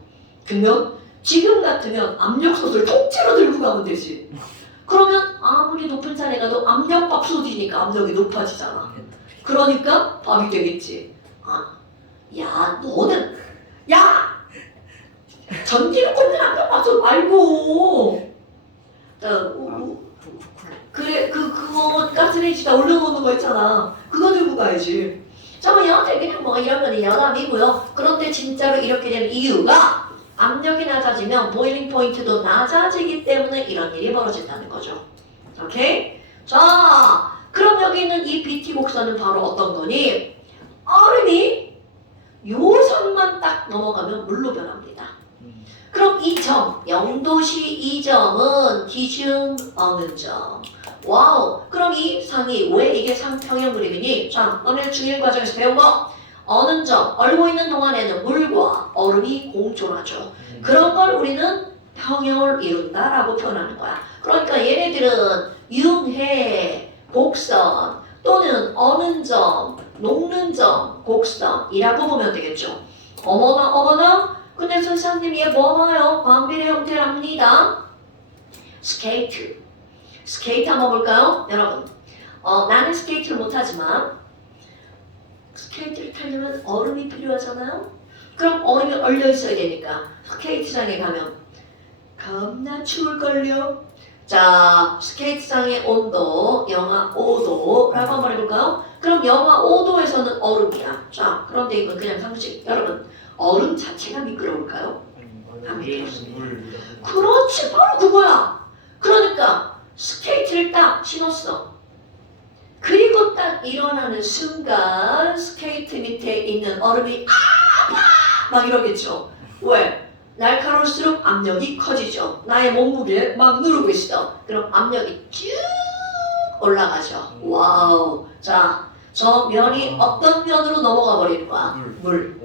그러면 지금 같으면 압력솥을 통째로 들고 가면 되지. 그러면 아무리 높은 산에 가도 압력밥솥이니까 압력이 높아지잖아. 그러니까 밥이 되겠지. 너는 전기를 꽂는 압력밥솥 말고 그래 그거 가스레인지다 올려놓는 거 있잖아. 그거 들고 가야지. 저는 그냥 뭐 이런 거는 여담이고요. 그런데 진짜로 이렇게 되는 이유가 압력이 낮아지면 보일링 포인트도 낮아지기 때문에 이런 일이 벌어진다는 거죠. 오케이? 자, 그럼 여기 있는 이 BT 곡선은 바로 어떤 거니? 얼음이 요 선만 딱 넘어가면 물로 변합니다. 그럼 이 점, 0도시 이 점은 기준 어느 점? 와우! 그럼 이 상이 왜 이게 상평형 그림이니? 자, 너네 중1 과정에서 배운 거 어느 점, 얼고 있는 동안에는 물과 얼음이 공존하죠. 그런 걸 우리는 평형을 이룬다라고 표현하는 거야. 그러니까 얘네들은 융해, 곡선 또는 어느 점, 녹는 점, 곡선이라고 보면 되겠죠. 어머나 근데 선생님 얘 뭐나요? 반비례 형태랍니다. 스케이트 한번 볼까요? 여러분 나는 스케이트를 못하지만 스케이트를 타려면 얼음이 필요하잖아요. 그럼 얼음이 얼려 있어야 되니까 스케이트장에 가면 겁나 추울걸요. 자, 스케이트장의 온도 영하 5도라고 한번 해볼까요? 그럼 영하 5도에서는 얼음이야. 자, 그런데 이건 그냥 상식. 여러분, 얼음 자체가 미끄러울까요? 안 미끄럽습니다. 그렇지, 바로 그거야. 그러니까 스케이트를 딱 신었어. 그리고 딱 일어나는 순간 스케이트 밑에 있는 얼음이 막 이러겠죠. 왜? 날카로울수록 압력이 커지죠. 나의 몸무게를 막 누르고 있어. 그럼 압력이 쭉 올라가죠. 와우. 자, 저 면이 어떤 면으로 넘어가 버리는 거야? 물.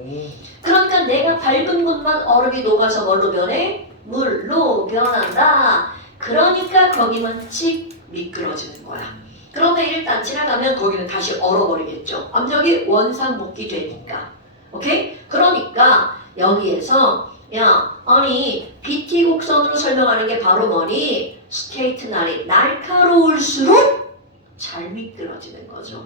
그러니까 내가 밟은 곳만 얼음이 녹아서 뭘로 변해? 물로 변한다. 그러니까 거기만 찍 미끄러지는 거야. 그런데 일단 지나가면 거기는 다시 얼어버리겠죠. 압력이 원상복귀 되니까. 오케이? 그러니까 여기에서 아니 BT 곡선으로 설명하는 게 바로 뭐니? 스케이트 날이 날카로울수록 잘 미끄러지는 거죠.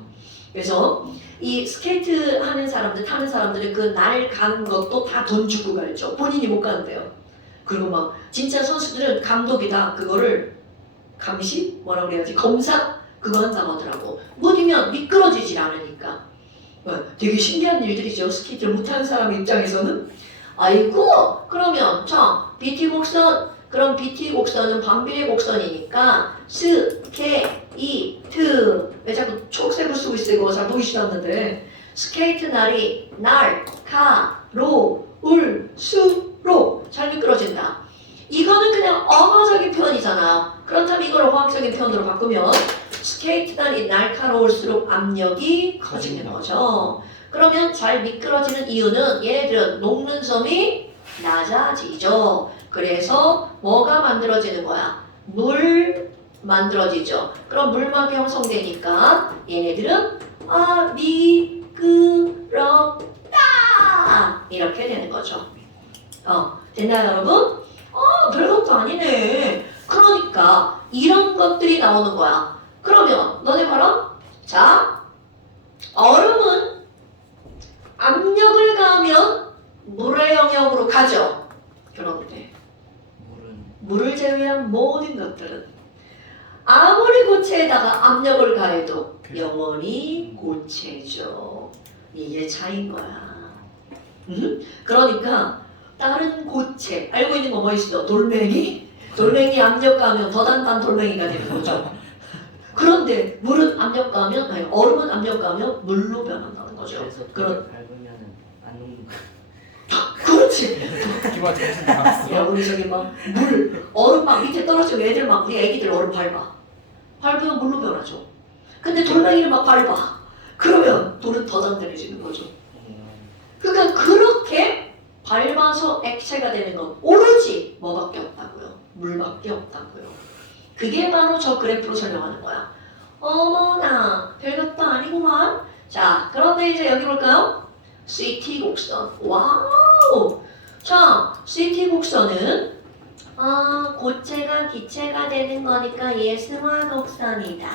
그래서 이 스케이트 하는 사람들, 타는 사람들은 그 날 가는 것도 다 돈 주고 갈죠. 본인이 못 가는데요. 그리고 막 진짜 선수들은 감독이 다 그거를 감시? 뭐라 그래야지? 검사? 그거 한다고 하더라고. 무디면 미끄러지질 않으니까. 되게 신기한 일들이죠. 스케이트를 못하는 사람 입장에서는. 아이고 그러면 자 BT 곡선 그럼 BT 곡선은 반비례 곡선이니까 스케이트 왜 자꾸 초록색으로 쓰고 있어요? 이거 잘 보이시지 않는데 스케이트 날이 날, 가, 로, 울, 수, 로 잘 미끄러진다. 이거는 그냥 언어적인 표현이잖아. 그렇다면 이걸 화학적인 표현으로 바꾸면 스케이트 날이 날카로울수록 압력이 커지는 거죠. 그러면 잘 미끄러지는 이유는 얘네들은 녹는 점이 낮아지죠. 그래서 뭐가 만들어지는 거야? 물 만들어지죠. 그럼 물막이 형성되니까 얘네들은 미끄럽다 이렇게 되는 거죠. 됐나요 여러분? 별것도 아니네. 그러니까 이런 것들이 나오는 거야. 그러면 너네 봐라. 자, 얼음은 압력을 가하면 물의 영역으로 가죠. 그런데 물을 제외한 모든 것들은 아무리 고체에다가 압력을 가해도 영원히 고체죠. 이게 차이인 거야. 그러니까 다른 고체 알고 있는 거 뭐 있어? 돌멩이? 돌멩이 압력 가하면 더 단단한 돌멩이가 되는 거죠. 그런데 물은 압력 가하면 아니 얼음은 압력 가하면 물로 변한다는 거죠. 그래서 그런 밟으면은 안 녹는 거. 그렇지. 기분 정신 나갔어. 야 우리 저기 막 물 얼음 막 밑에 떨어지고 애들 막 우리 애기들 얼음 밟으면 물로 변하죠. 근데 돌멩이를 막 밟아. 그러면 돌은 더 단단해지는 거죠. 그러니까 그렇게 밟아서 액체가 되는 건 오로지 뭐밖에 없다고요? 물밖에 없다고요. 그게 바로 저 그래프로 설명하는 거야. 어머나 별것도 아니구만. 자 그런데 이제 여기 볼까요? CT 곡선. 와우. 자 CT 곡선은 고체가 기체가 되는 거니까 예승화 곡선이다.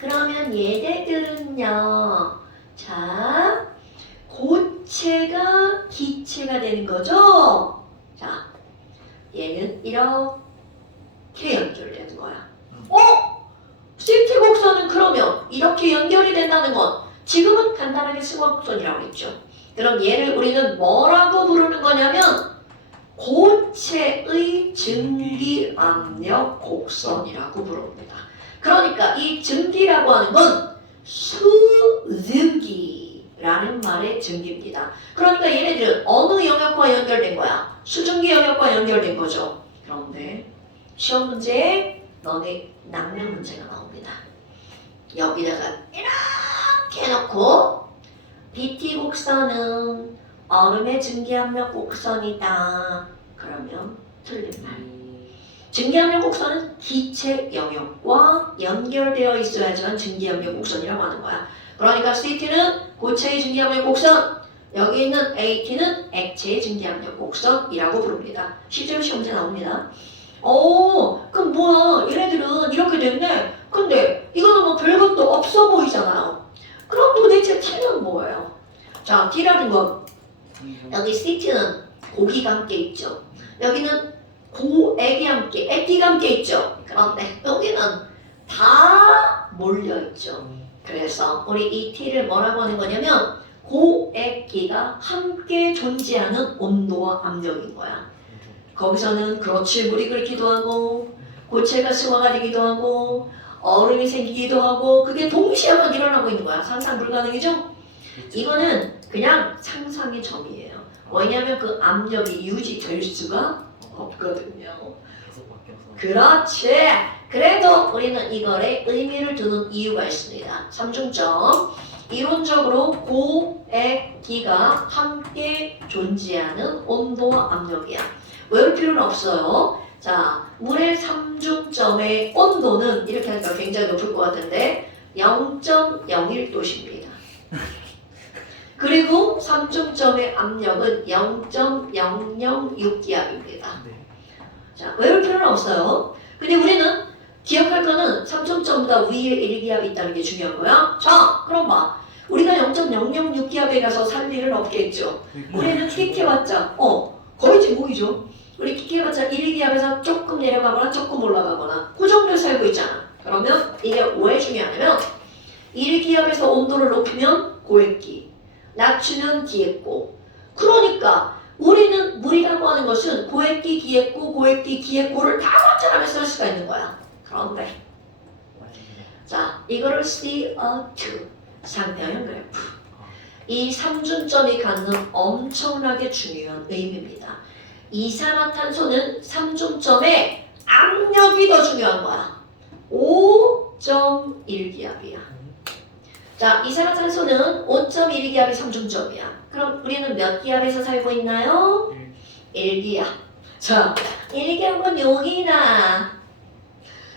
그러면 얘네들은요. 자 고체가 기체가 되는 거죠. 자 얘는 이렇게 연결되는 거야. CT 곡선은 그러면 이렇게 연결이 된다는 건 지금은 간단하게 승화 곡선이라고 했죠. 그럼 얘를 우리는 뭐라고 부르는 거냐면 고체의 증기 압력 곡선이라고 부릅니다. 그러니까 이 증기라고 하는 건 수증기라는 말의 증기입니다. 그러니까 얘네들은 어느 영역과 연결된 거야? 수증기 영역과 연결된 거죠. 그런데 시험 문제에 너네 낭량 문제가 나옵니다. 여기다가 이렇게 해놓고 BT 곡선은 얼음의 증기압력 곡선이다. 그러면 틀린 말. 증기압력 곡선은 기체 영역과 연결되어 있어야지만 증기압력 곡선이라고 하는 거야. 그러니까 CT는 고체의 증기압력 곡선, 여기 있는 AT는 액체의 증기압력 곡선이라고 부릅니다. 실제로 시험 문제 나옵니다. 그럼 뭐야? 얘네들은 이렇게 됐네. 근데 이거는 뭐 별것도 없어 보이잖아요. 그럼 도대체 T는 뭐예요? 자, T라는 건 여기 CT는 고기가 함께 있죠. 여기는 고액이 함께, 액기가 함께 있죠. 그런데 여기는 다 몰려 있죠. 그래서 우리 이 T를 뭐라고 하는 거냐면 고액기가 함께 존재하는 온도와 압력인 거야. 거기서는 그렇지 물이 끓기도 하고 고체가 승화가 되기도 하고 얼음이 생기기도 하고 그게 동시에 막 일어나고 있는 거야. 상상 불가능이죠? 이거는 그냥 상상의 점이에요. 왜냐하면 그 압력이 유지될 수가 없거든요. 계속 바뀌어서. 그렇지. 그래도 우리는 이거에 의미를 두는 이유가 있습니다. 삼중점. 이론적으로 고액기가 함께 존재하는 온도와 압력이야. 외울 필요는 없어요. 자, 물의 삼중점의 온도는 이렇게 하니까 굉장히 높을 것 같은데 0.01도씨입니다. 그리고 삼중점의 압력은 0.006기압입니다. 자, 외울 필요는 없어요. 근데 우리는 기억할 거는 삼중점보다 위에 1기압이 있다는 게 중요한 거야. 자, 그럼 봐. 우리가 0.006기압에 가서 살 일은 없겠죠. 우리는 TT 왔자, 거의 제목이죠. 우리 키키해봤자 1기압에서 조금 내려가거나 조금 올라가거나 그 정도에 살고 있잖아. 그러면 이게 왜 중요하냐면 1기압에서 온도를 높이면 고액기, 낮추면 기액고. 그러니까 우리는 물이라고 하는 것은 고액기, 기액고, 고액기, 기액고를 다 관찰하면서 할 수가 있는 거야. 그런데 자, 이거를 CO2 상태형 그래프. 이 삼중점이 갖는 엄청나게 중요한 의미입니다. 이산화탄소는 삼중점의 압력이 더 중요한 거야. 5.1기압이야. 자, 이산화탄소는 5.1기압이 삼중점이야. 그럼 우리는 몇 기압에서 살고 있나요? 1기압. 자, 1기압은 여기나.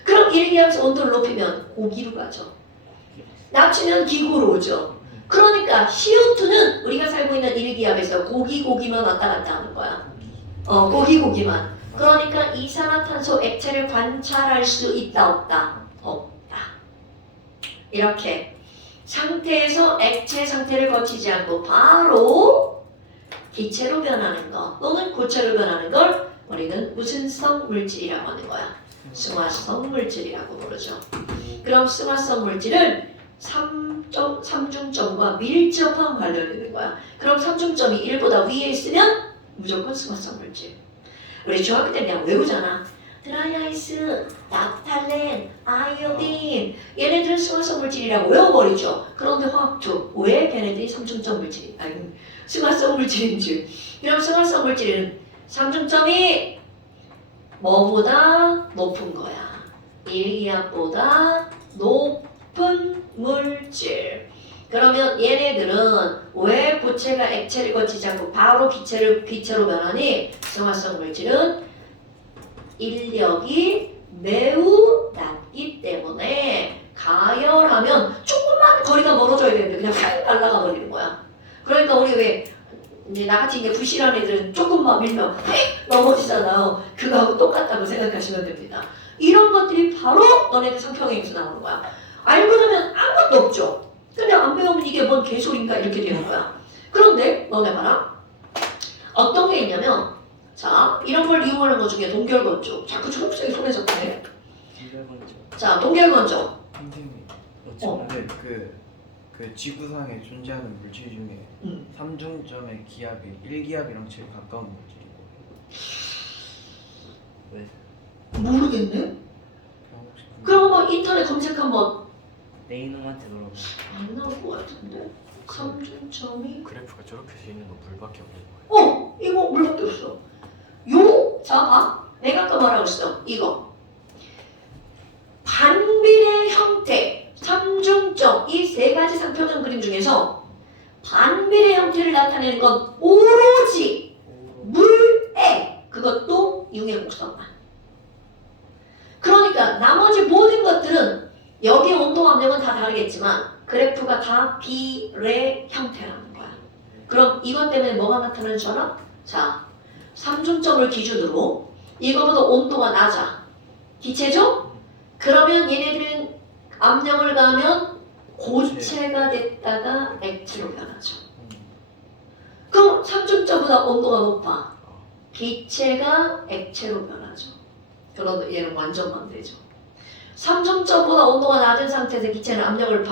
그럼 1기압에서 온도를 높이면 고기로 가죠. 낮추면 기고로 오죠. 그러니까 CO2는 우리가 살고 있는 1기압에서 고기만 왔다 갔다 하는 거야. 고기만. 그러니까 이산화탄소 액체를 관찰할 수 있다 없다? 없다. 이렇게 상태에서 액체 상태를 거치지 않고 바로 기체로 변하는 것 또는 고체로 변하는 걸 우리는 무슨 성 물질이라고 하는 거야? 승화성 물질이라고 부르죠. 그럼 승화성 물질은 삼중점과 밀접한 관련이 있는 거야. 그럼 삼중점이 1보다 위에 있으면 무조건 승화성 물질. 우리 중학교 때 그냥 외우잖아. 드라이아이스, 나프탈렌, 아이오딘 얘네들은 승화성 물질이라고 외워버리죠. 그런데 화학2 왜 걔네들이 삼중점 물질이 아니 승화성 물질인지. 그럼 승화성 물질은 삼중점이 뭐보다 높은 거야. 1기압보다 높은 물질. 그러면 얘네들은 왜 고체가 액체를 거치지 않고 바로 기체로 변하니? 승화성 물질은 인력이 매우 낮기 때문에 가열하면 조금만 거리가 멀어져야 되는데 그냥 휙 날아가 버리는 거야. 그러니까 우리 왜 이제 나같이 이제 부실한 애들은 조금만 밀면 휙 넘어지잖아요. 그거하고 똑같다고 생각하시면 됩니다. 이런 것들이 바로 너네들 성평행에서 나오는 거야. 알고 나면 아무것도 없죠. 근데 안 배우면 이게 뭔 개소리인가 이렇게 되는 거야. 그런데 너네 봐라. 어떤 게 있냐면 자 이런 걸 이용하는 것 중에 동결건조. 자꾸 초록색이 손에 잡히네. 자 동결건조. 선생님. 어. 근데 그 지구상에 존재하는 물질 중에 삼중점의 기압이 1기압이랑 제일 가까운 물질이고. 왜? 모르겠네. 그럼 뭐 인터넷 검색 한번 내 이놈한테 물어봐. 안 나올 것 같은데. 삼중점이 그래프가 저렇게 돼 있는 건 물밖에 없는 거예요. 이거 물밖에 없어. 자 봐. 내가 아까 말하고 있어. 이거 반비례 형태 삼중점 이 세 가지 상평형 그림 중에서 반비례 형태를 나타내는 건 오로지 물에 그것도 융의 곡선만. 그러니까 나머지 모든 것들은 여기 온도 압력은 다 다르겠지만 그래프가 다 비례 형태라는 거야. 그럼 이것 때문에 뭐가 나타나는 줄 알아? 자, 삼중점을 기준으로 이거보다 온도가 낮아. 기체죠? 그러면 얘네들은 압력을 가하면 고체가 됐다가 액체로 변하죠. 그럼 삼중점보다 온도가 높아. 기체가 액체로 변하죠. 그런데 얘는 완전 반대죠. 삼중점보다 온도가 낮은 상태에서 기체는 압력을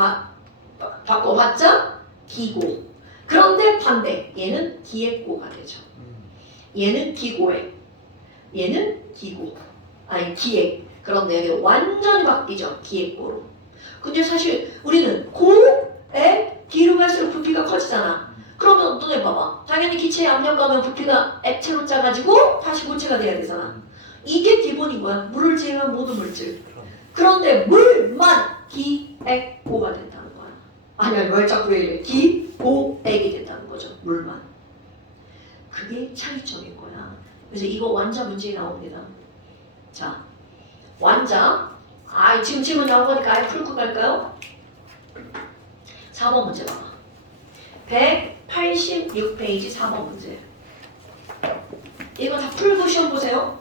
바꿔봤자 기고. 그런데 반대. 얘는 기액고가 되죠. 얘는 기고액. 얘는 기고. 아니 기액. 그런데 얘는 완전히 바뀌죠. 기액고로. 근데 사실 우리는 고에 기로 갈수록 부피가 커지잖아. 그러면 너네 봐봐. 당연히 기체에 압력 가면 부피가 액체로 짜가지고 다시 고체가 돼야 되잖아. 이게 기본인 거야. 물을 제외한 모든 물질. 그런데 물만 기액고가 된다는 거야. 아니야, 왜 자꾸 왜 이래? 기고액이 된다는 거죠. 물만. 그게 차이점인 거야. 그래서 이거 완자 문제에 나옵니다. 자, 완자. 지금 질문 나온 거니까 아예 풀고 갈까요? 4번 문제 봐봐. 186페이지 4번 문제. 이거 다 풀고 시험 보세요.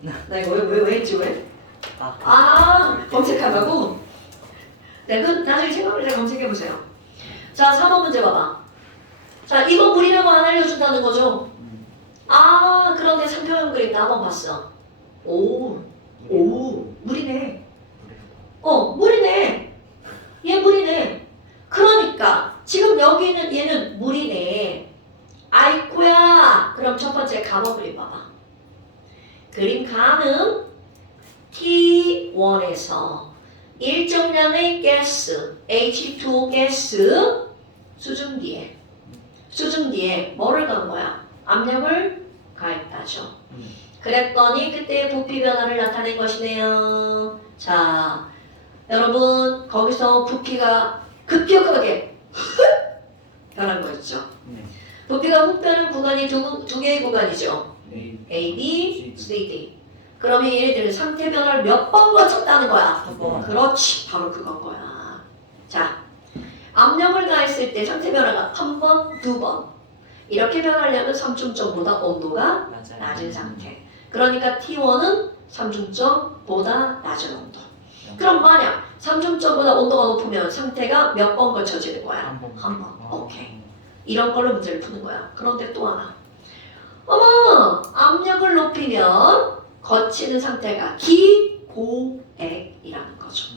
나 이거 왜 했지 왜? 검색하라고? 네, 그 나중에 생각을 잘 검색해보세요. 자, 4번 문제 봐봐. 자, 이거 물이라고 안 알려준다는 거죠? 아, 그런데 상표형 그림 나 한번 봤어. 오, 물이네. 물이네. 얘 물이네. 그러니까 지금 여기는 얘는 물이네. 아이쿠야. 그럼 첫 번째 감원 그림 봐봐. 그림 감은 T1에서 일정량의 가스, H2O 가스 수증기에 뭐를 간 거야? 압력을 가했다죠. 그랬더니 그때 부피 변화를 나타낸 것이네요. 자, 여러분 거기서 부피가 급격하게 변한 거 있죠. 네. 부피가 훅 변한 구간이 두 개의 구간이죠. A, A, B, C, D. 그러면 얘네들은 상태 변화를 몇 번 거쳤다는 거야? 두 번. 그렇지, 바로 그건 거야. 자, 압력을 가했을 때 상태 변화가 한 번, 두 번. 이렇게 변하려면 삼중점보다 온도가 맞아요. 낮은 상태. 그러니까 T1은 삼중점보다 낮은 온도. 그럼 만약 삼중점보다 온도가 높으면 상태가 몇 번 거쳐지는 거야? 한 번. 한 번. 아. 오케이. 이런 걸로 문제를 푸는 거야. 그런데 또 하나. 어머! 압력을 높이면 거치는 상태가 기고액이라는 거죠.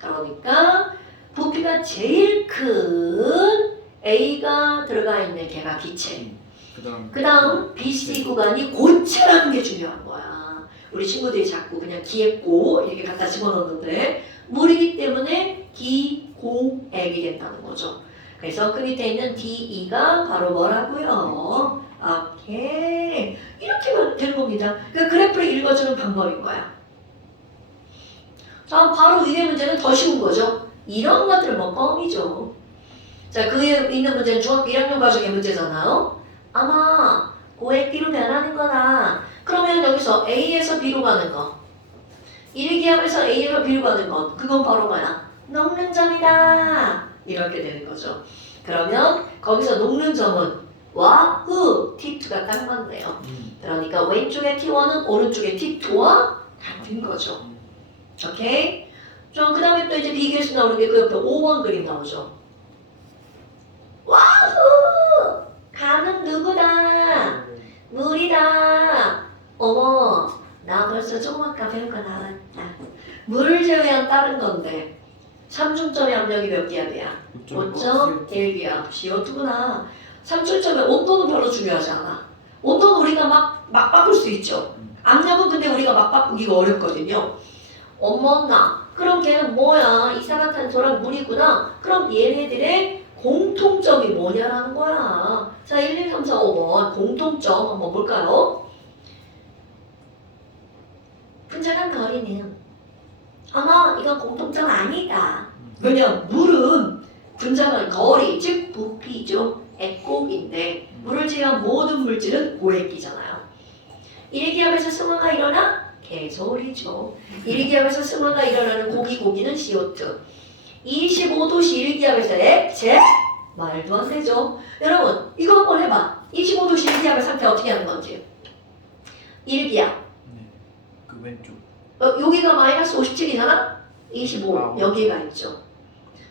그러니까 부피가 제일 큰 A가 들어가 있는 걔가 기체. 그 다음 BC 구간이 고체라는 게 중요한 거야. 우리 친구들이 자꾸 그냥 기액고 이렇게 갖다 집어넣는데 물이기 때문에 기고액이 된다는 거죠. 그래서 그 밑에 있는 DE가 바로 뭐라고요? 오케이. 이렇게 되는 겁니다. 그 그래프를 읽어주는 방법인 거야. 자, 바로 위의 문제는 더 쉬운 거죠. 이런 것들은 뭐 껌이죠. 자, 그 위에 있는 문제는 중학교 1학년 과정의 문제잖아요. 아마 고액기로 변하는 거나 그러면 여기서 A에서 B로 가는 거 일기압에서 A에서 B로 가는 건 그건 바로 뭐야? 녹는 점이다. 이렇게 되는 거죠. 그러면 거기서 녹는 점은 와후 T2가 딱 맞네요. 그러니까 왼쪽의 T1은 오른쪽의 T2와 같은 거죠. 오케이? 그 다음에 또 이제 비교해서 나오는 게 그 옆에 5번 그림 나오죠. 와후! 가는 누구다? 물이다. 어머, 나 벌써 조금아까 배운 거 나왔다. 물을 제외한 다른 건데 삼중점의 압력이 몇 기압이야? 5.1기압. CO2구나. 삼중점의 온도는 별로 중요하지 않아. 온도는 우리가 막 바꿀 수 있죠. 압력은 근데 우리가 막 바꾸기가 어렵거든요. 어머나. 그럼 걔는 뭐야? 이산화탄소랑 물이구나. 그럼 얘네들의 공통점이 뭐냐라는 거야. 자, 1, 2, 3, 4, 5번 공통점 한번 볼까요? 분자간 거리는 어머, 이건 공통점 아니다. 왜냐? 물은 분자간 거리, 즉 부피죠. 액곡인데 물을 제외한 모든 물질은 고액기잖아요. 1기압에서 승화가 일어나? 개소리죠. 1기압에서 승화가 일어나는 고기는 CO2. 25도씨 1기압에서 액체? 말도 안 되죠. 여러분 이거 한번 해봐. 25도씨 1기압의 상태 어떻게 하는 건지. 1기압. 그 왼쪽. 여기가 마이너스 57이잖아? 25 여기가 있죠.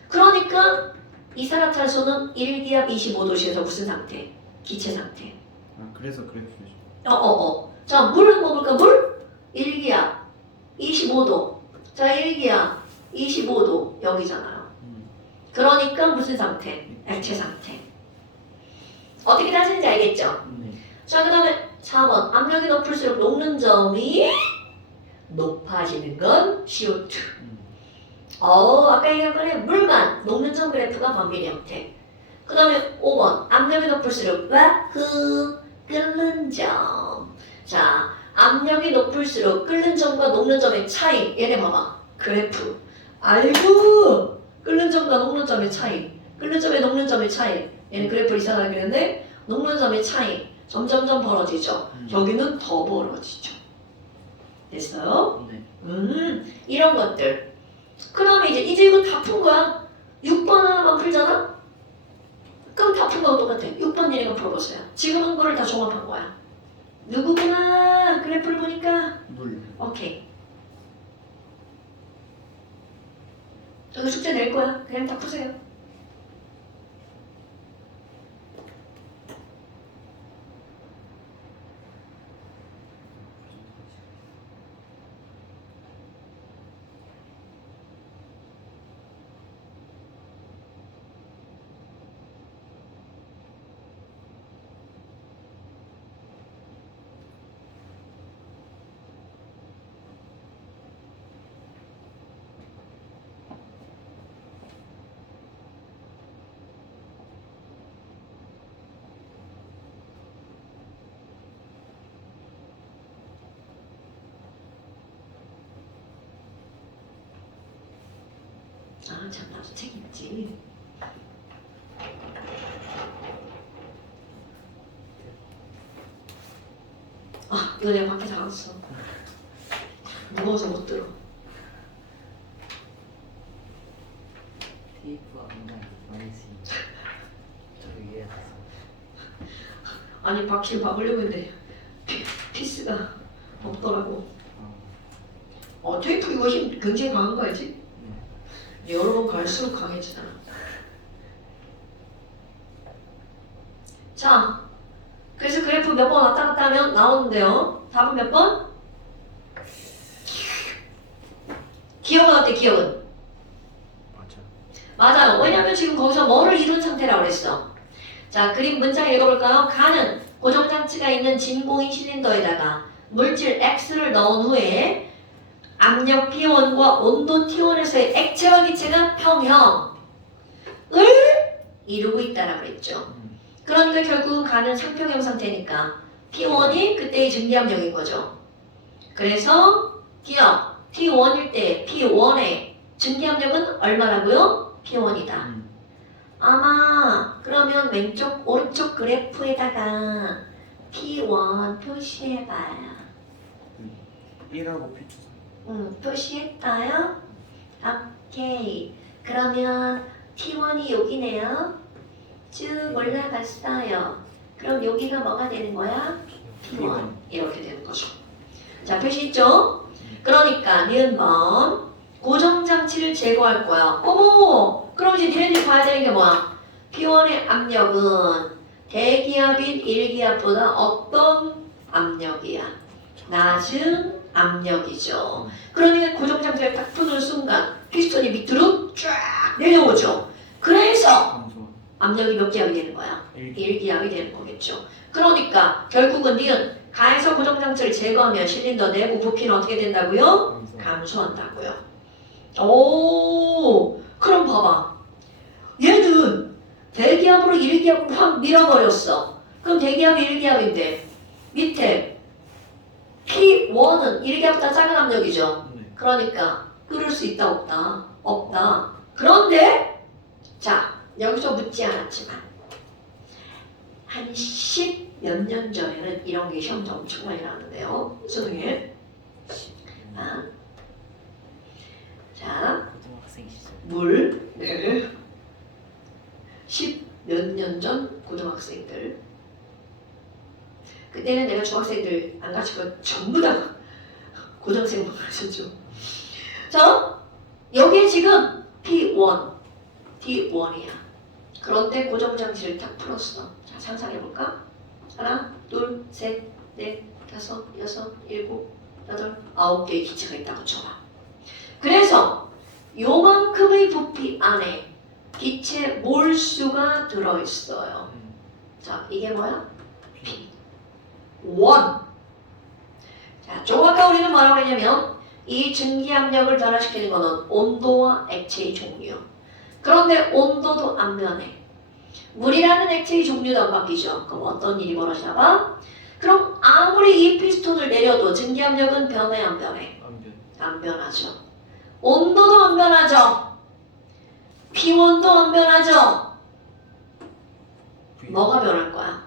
그러니까 이산화탄소는 1기압 25도씨에서 무슨 상태? 기체 상태. 아, 그래서 그래프죠. 자, 물 한번 볼까? 물? 1기압 25도. 자, 1기압 25도 여기잖아요. 그러니까 무슨 상태? 액체 상태. 어떻게 따지는지 알겠죠? 자, 그 다음에 4번 압력이 높을수록 녹는 점이 높아지는 건 CO2. 아까 얘기한 거네. 물만 녹는 점 그래프가 반비례 형태. 그 다음에 5번 압력이 높을수록 와후 끓는 점. 자, 압력이 높을수록 끓는 점과 녹는 점의 차이. 얘네 봐봐. 그래프. 아이고 끓는 점과 녹는 점의 차이. 끓는 점에 녹는 점의 차이. 얘는 그래프를 이상하게 그렸는데 녹는 점의 차이. 점점점 벌어지죠. 여기는 더 벌어지죠. 됐어요? 네. 이런 것들. 그 다음에 이제 이거 다 푼 거야. 6번 하나만 풀잖아? 그럼 다 푼 거랑 똑같아. 6번 얘네가 풀어보세요. 지금 한 거를 다 종합한 거야. 누구구나 그래프를 보니까. 물. 오케이. 저기 숙제 낼 거야. 그냥 다 푸세요. 참 나도 책 읽지. 아, 이거 내가 밖에 잡았어. 무거워서 못 들어. 테이프가 뭔가 많이 쓰인 저기 위에 놨어. 아니 바퀴를 박으려고 했는데 피스가 없더라고. 테이프 이거 힘 굉장히 강한 거 알지? 여러 번 갈수록 강해지잖아. 자, 그래서 그래프 몇 번 왔다 갔다 하면 나오는데요. 답은 몇 번? 기억은 어때? 기억은? 맞아. 맞아요. 왜냐면 지금 거기서 뭐를 이룬 상태라고 그랬어. 자, 그림 문장 읽어볼까요? 가는 고정장치가 있는 진공인 실린더에다가 물질 X를 넣은 후에 압력 P1과 온도 T1에서의 액체와 기체가 평형을 이루고 있다라고 그랬죠. 그러니까 결국은 가는 상평형 상태니까 P1이 그때의 증기압력인 거죠. 그래서 기억 T1일 때 P1의 증기압력은 얼마라고요? P1이다. 아마 그러면 왼쪽 오른쪽 그래프에다가 P1 표시해봐요. 1하고 P 표시했어요? 오케이. 그러면 T1이 여기네요. 쭉 올라갔어요. 그럼 여기가 뭐가 되는 거야? P1 이렇게 되는 거죠. 자, 표시했죠? 그러니까 니은번 고정장치를 제거할 거야. 어머! 그럼 이제 니네들이 봐야 되는 게 뭐야? P1의 압력은 대기압인 일기압보다 어떤 압력이야? 낮은 압력이죠. 그러니까 고정장치를 딱 푸는 순간 피스톤이 밑으로 쫙 내려오죠. 그래서 감소 압력이 몇 기압이 되는 거야? 1 1기압이 되는 거겠죠. 그러니까 결국은 니은 가에서 고정장치를 제거하면 실린더 내부 부피는 어떻게 된다고요? 감소한다고요. 오, 그럼 봐봐. 얘는 대기압으로 1기압으로 확 밀어버렸어. 그럼 대기압이 1기압인데 밑에 P1은 1기압보다 작은 압력이죠. 네. 그러니까 끓을 수 있다 없다? 없다. 그런데 자, 여기서 묻지 않았지만 한 10 몇 년 전에는 이런 게 시험에 엄청 많이 나왔는데요. 수능에. 자, 고등학생 시절. 물. 네. 10 몇 년 전 고등학생들. 그때는 내가 중학생들 안 가르치고 전부 다 고등학생만 가르쳤죠. 자, 여기에 지금 P1, T1이야. 그런데 고정장치를 딱 풀었어. 자, 상상해볼까? 하나, 둘, 셋, 넷, 다섯, 여섯, 일곱, 여덟, 9개의 기체가 있다고 쳐봐. 그래서 요만큼의 부피 안에 기체 몰수가 들어있어요. 자, 이게 뭐야? P1. 자, 조금 아까 우리는 뭐라고 했냐면 이 증기압력을 변화시키는 것은 온도와 액체의 종류. 그런데 온도도 안 변해. 물이라는 액체의 종류도 안 바뀌죠. 그럼 어떤 일이 벌어지나 봐? 그럼 아무리 이 피스톤을 내려도 증기압력은 변해 안 변해? 안 변하죠. 온도도 안 변하죠. P1도 안 변하죠. 뭐가 변할 거야?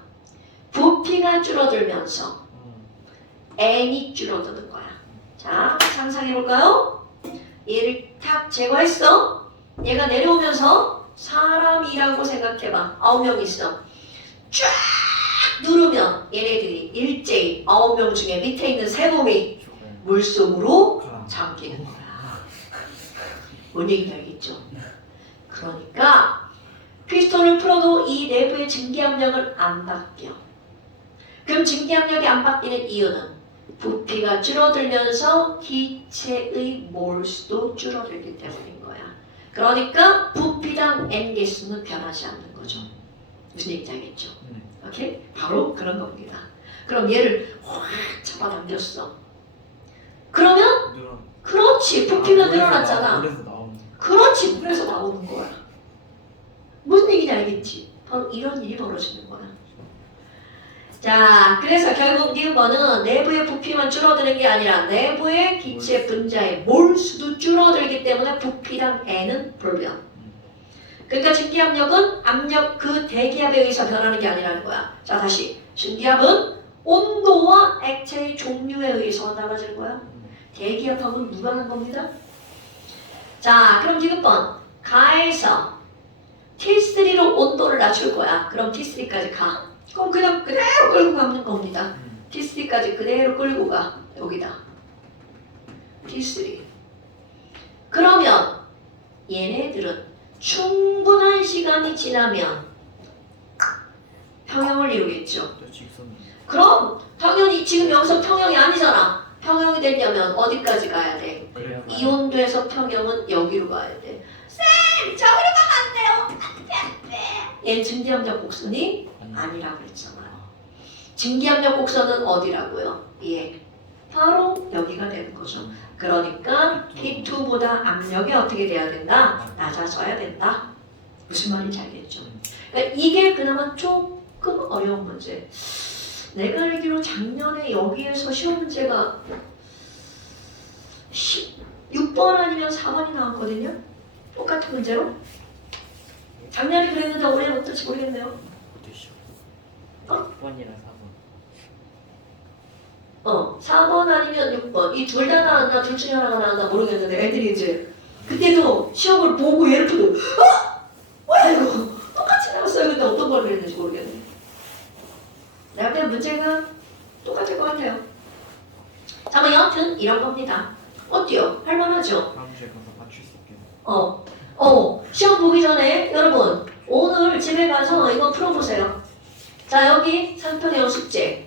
부피가 줄어들면서 N이 줄어드는 거야. 자, 상상해볼까요? 얘를 탁 제거했어. 얘가 내려오면서 사람이라고 생각해봐. 9명 있어. 쫙 누르면 얘네들이 일제히 9명 중에 밑에 있는 세 몸이 물속으로 잠기는 거야. 뭔 얘기인지 알겠죠? 그러니까 피스톤을 풀어도 이 내부의 증기압력은 안 바뀌어. 그럼 증기압력이 안 바뀌는 이유는 부피가 줄어들면서 기체의 몰수도 줄어들기 때문인 거야. 그러니까 부피당 N 개수는 변하지 않는 거죠. 무슨 얘기인지 알겠죠? 오케이? 바로 그런 겁니다. 그럼 얘를 확 잡아당겼어. 그러면 그렇지, 부피가 늘어났잖아. 물에서 나오는 그렇지, 물에서 나오는 거야. 무슨 얘기인지 알겠지? 바로 이런 일이 벌어지는 거야. 자, 그래서 결국 니은번은 내부의 부피만 줄어드는 게 아니라 내부의 기체 분자의 몰수도 줄어들기 때문에 부피당 N은 불변. 그러니까 증기압력은 압력 그 대기압에 의해서 변하는 게 아니라는 거야. 자, 다시. 증기압은 온도와 액체의 종류에 의해서 달라지는 거야. 대기압하고는 무관한 겁니다. 자, 그럼 디귿번. 가에서 T3로 온도를 낮출 거야. 그럼 T3까지 가. 그럼 그냥 그대로 끌고 가는 겁니다. T3까지 그대로 끌고 가. 여기다. T3. 그러면 얘네들은 충분한 시간이 지나면 평형을 이루겠죠. 저 직선. 그럼 당연히 지금 여기서 평형이 아니잖아. 평형이 되려면 어디까지 가야 돼? 내려가. 이온돼서 평형은 여기로 가야 돼. 쌤! 저기로 가면 안 돼요. 안 돼, 안 돼. 얘는 증기압력 곡선이 아니라고 그랬잖아요. 증기압력 곡선은 어디라고요? 예. 바로 여기가 되는 거죠. 그러니까 P2보다 압력이 어떻게 돼야 된다? 낮아져야 된다. 무슨 말인지 알겠죠? 그러니까 이게 그나마 조금 어려운 문제. 내가 알기로 작년에 여기에서 시험 문제가 6번 아니면 4번이 나왔거든요. 똑같은 문제로. 작년에 그랬는데 올해는 어떨지 모르겠네요. 어디시죠? 6번이랑 4번. 4번 아니면 6번. 이 둘 다 나왔나 둘 중에 하나가 나왔나 모르겠는데 애들이 이제 그때도 시험을 보고 얘를 보고 뭐야 이거 똑같이 나왔어요. 근데 어떤 걸 그랬는지 모르겠네. 내가 그냥 문제가 똑같을 것 같아요. 자, 뭐 여하튼 이런 겁니다. 어때요? 할만하죠? 다음 주에 가서 맞출 수 있게. 시험 보기 전에 여러분 오늘 집에 가서 이거 풀어보세요. 자, 여기 3편의 숙제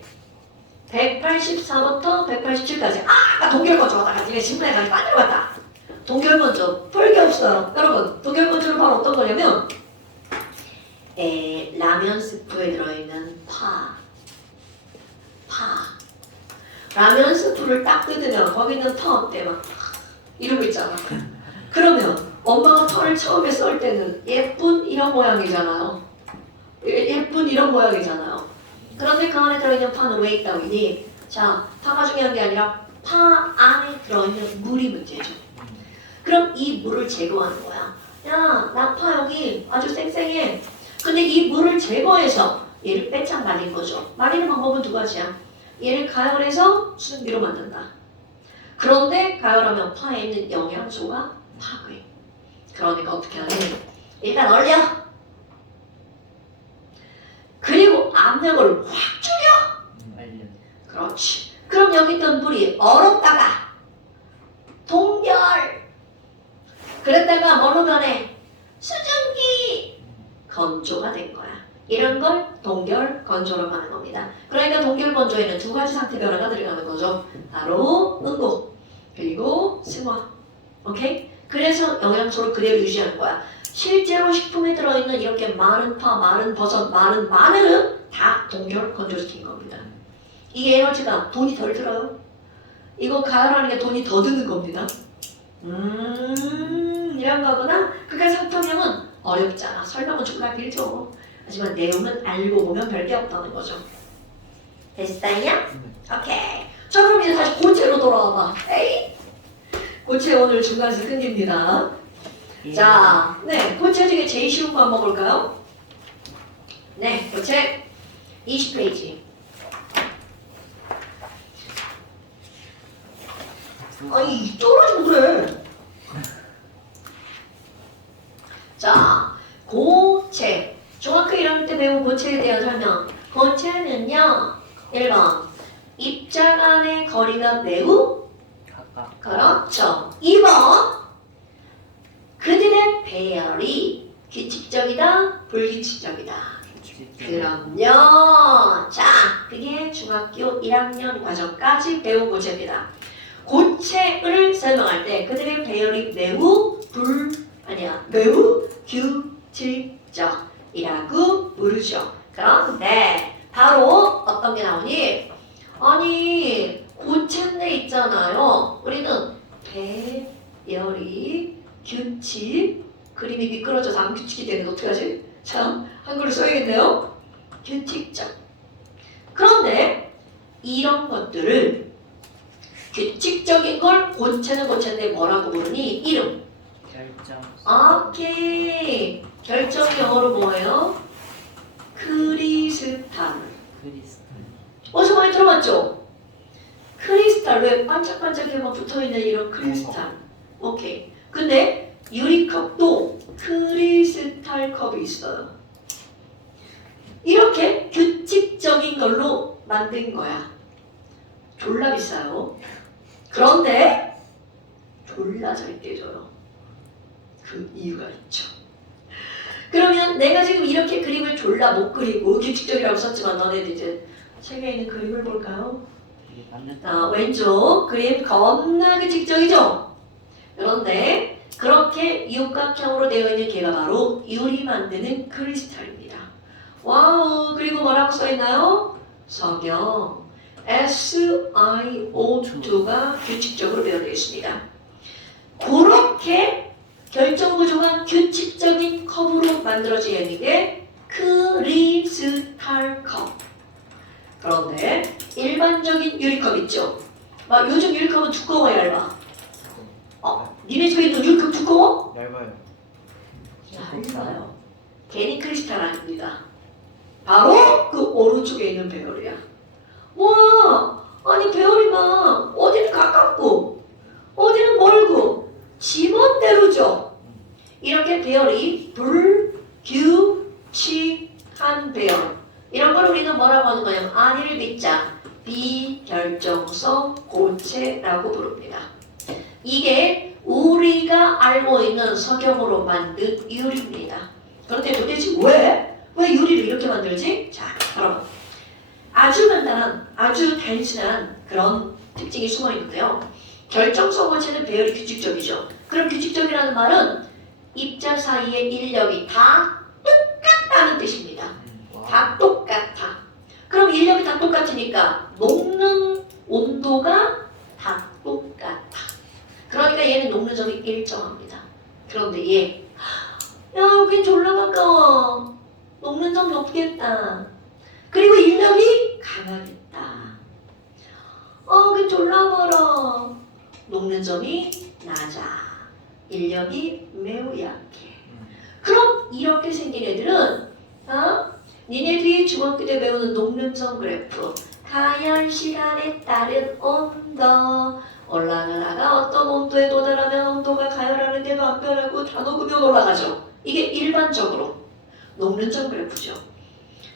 184부터 187까지. 나 동결건조 하다가 니네 신문에 가서 만들어봤다. 동결건조 풀 게 없어요. 여러분 동결건조는 바로 어떤 거냐면 라면 스프에 들어있는 파 라면 스프를 딱 뜯으면 거기 있는 파 어때? 막 이러고 있잖아. 그러면 엄마가 파를 처음에 썰 때는 예쁜 이런 모양이잖아요. 예쁜 이런 모양이잖아요. 그런데 그 안에 들어있는 파는 왜 있다고 하니? 자, 파가 중요한 게 아니라 파 안에 들어있는 물이 문제죠. 그럼 이 물을 제거하는 거야. 야, 나 파 여기 아주 쌩쌩해. 근데 이 물을 제거해서 얘를 빼짝 말린 거죠. 말리는 방법은 두 가지야. 얘를 가열해서 수증기로 만든다. 그런데 가열하면 파에 있는 영양소가 파괴. 그러니까 어떻게 하니? 일단 얼려. 그리고 압력을 확 줄여. 알려. 그렇지. 그럼 여기 있던 물이 얼었다가 동결. 그랬다가 뭐로 변해? 수증기. 건조가 된 거야. 이런 걸 동결 건조라고 하는 겁니다. 그러니까 동결 건조에는 두 가지 상태 변화가 들어가는 거죠. 바로 응고 그리고 승화. 오케이? 그래서 영양소를 그대로 유지하는 거야. 실제로 식품에 들어있는 이렇게 마른 파, 마른 버섯, 마른 마늘은 다 동결 건조시킨 겁니다. 이게 에너지가 돈이 덜 들어요. 이거 가열하는 게 돈이 더 드는 겁니다. 이런 거구나. 그러니까 상품명은 어렵잖아. 설명은 정말 길죠. 하지만 내용은 알고 보면 별게 없다는 거죠. 됐어요? 오케이. 자, 그럼 이제 다시 고체로 돌아와봐. 에이? 고체 오늘 중간에서 끊깁니다. 자, 네, 고체 중에 제일 쉬운 거 한번 볼까요? 네, 고체 20페이지. 아니, 떨어지면 그래. 자, 고체. 중학교 1학년 때 배운 고체에 대한 설명. 고체는요, 1번. 입자 간의 거리가 매우 가까. 그렇죠. 2번. 그들의 배열이 규칙적이다, 불규칙적이다. 그럼요. 자, 그게 중학교 1학년 과정까지 배운 고체입니다. 고체를 설명할 때 그들의 배열이 매우 매우 규칙적이라고 부르죠. 그런데 바로 어떤 게 나오니? 아니, 고체인데 있잖아요. 우리는 배열이 규칙, 그림이 미끄러져서 안 규칙이 되는데 어떡하지? 참, 한글을 써야겠네요. 규칙적. 그런데 이런 것들을 규칙적인 걸 고체는 고체인데 뭐라고 부르니? 이름. 결정. 오케이. 결정 영어로 뭐예요? 크리스탈. 크리스탈. 어디서 많이 들어봤죠? 크리스탈. 왜 반짝반짝해만 붙어있는 이런 크리스탈. 오케이. 근데 유리컵도 크리스탈 컵이 있어요. 이렇게 규칙적인 걸로 만든 거야. 졸라 비싸요. 그런데 졸라 잘 깨져요. 그 이유가 있죠. 그러면 내가 지금 이렇게 그림을 졸라 못 그리고 규칙적이라고 썼지만 너네들 이제 책에 있는 그림을 볼까요? 이게 맞는 자, 왼쪽 그림 겁나 규칙적이죠? 그런데 그렇게 육각형으로 되어 있는 게가 바로 유리 만드는 크리스탈입니다. 와우, 그리고 뭐라고 써있나요? 석영 SiO2가 규칙적으로 되어 있습니다. 그렇게 결정구조가 규칙적인 컵으로 만들어져 있는 게 크리스탈 컵. 그런데 일반적인 유리컵 있죠? 막 요즘 유리컵은 두꺼워야 얇아. 니네 집에 있는 유리컵 두꺼워? 얇아요. 얇아요. 괜히 크리스탈 아닙니다. 바로 그 오른쪽에 있는 배열이야. 와, 아니 배열이만 어디는 가깝고 어디는 멀고 지멋대로죠. 이렇게 배열이 불규칙한 배열. 이런 걸 우리는 뭐라고 하는 거냐면 안일 비자 비결정성 고체라고 부릅니다. 이게 우리가 알고 있는 석영으로 만든 유리입니다. 그런데 도대체 왜 유리를 이렇게 만들지? 자, 여러분. 아주 간단한, 아주 단순한 그런 특징이 숨어 있는데요. 결정성 고체는 배열이 규칙적이죠. 그럼 규칙적이라는 말은 입자 사이의 인력이 다 똑같다는 뜻입니다. 다 똑같아. 그럼 인력이 다 똑같으니까 녹는 온도가 다 똑같아. 그러니까 얘는 녹는 점이 일정합니다. 그런데 얘, 야 여긴 졸라 가까워. 녹는 점 높겠다. 그리고 인력이 강하겠다. 여긴 졸라 멀어. 녹는 점이 낮아. 인력이 매우 약해. 그럼 이렇게 생긴 애들은 니네들이 중학교 때 배우는 녹는 점 그래프, 가열 시간에 따른 온도, 올라가다가 어떤 온도에 도달하면 온도가 가열하는 데도 안 변하고 다 녹으면 올라가죠. 이게 일반적으로 녹는 점 그래프죠.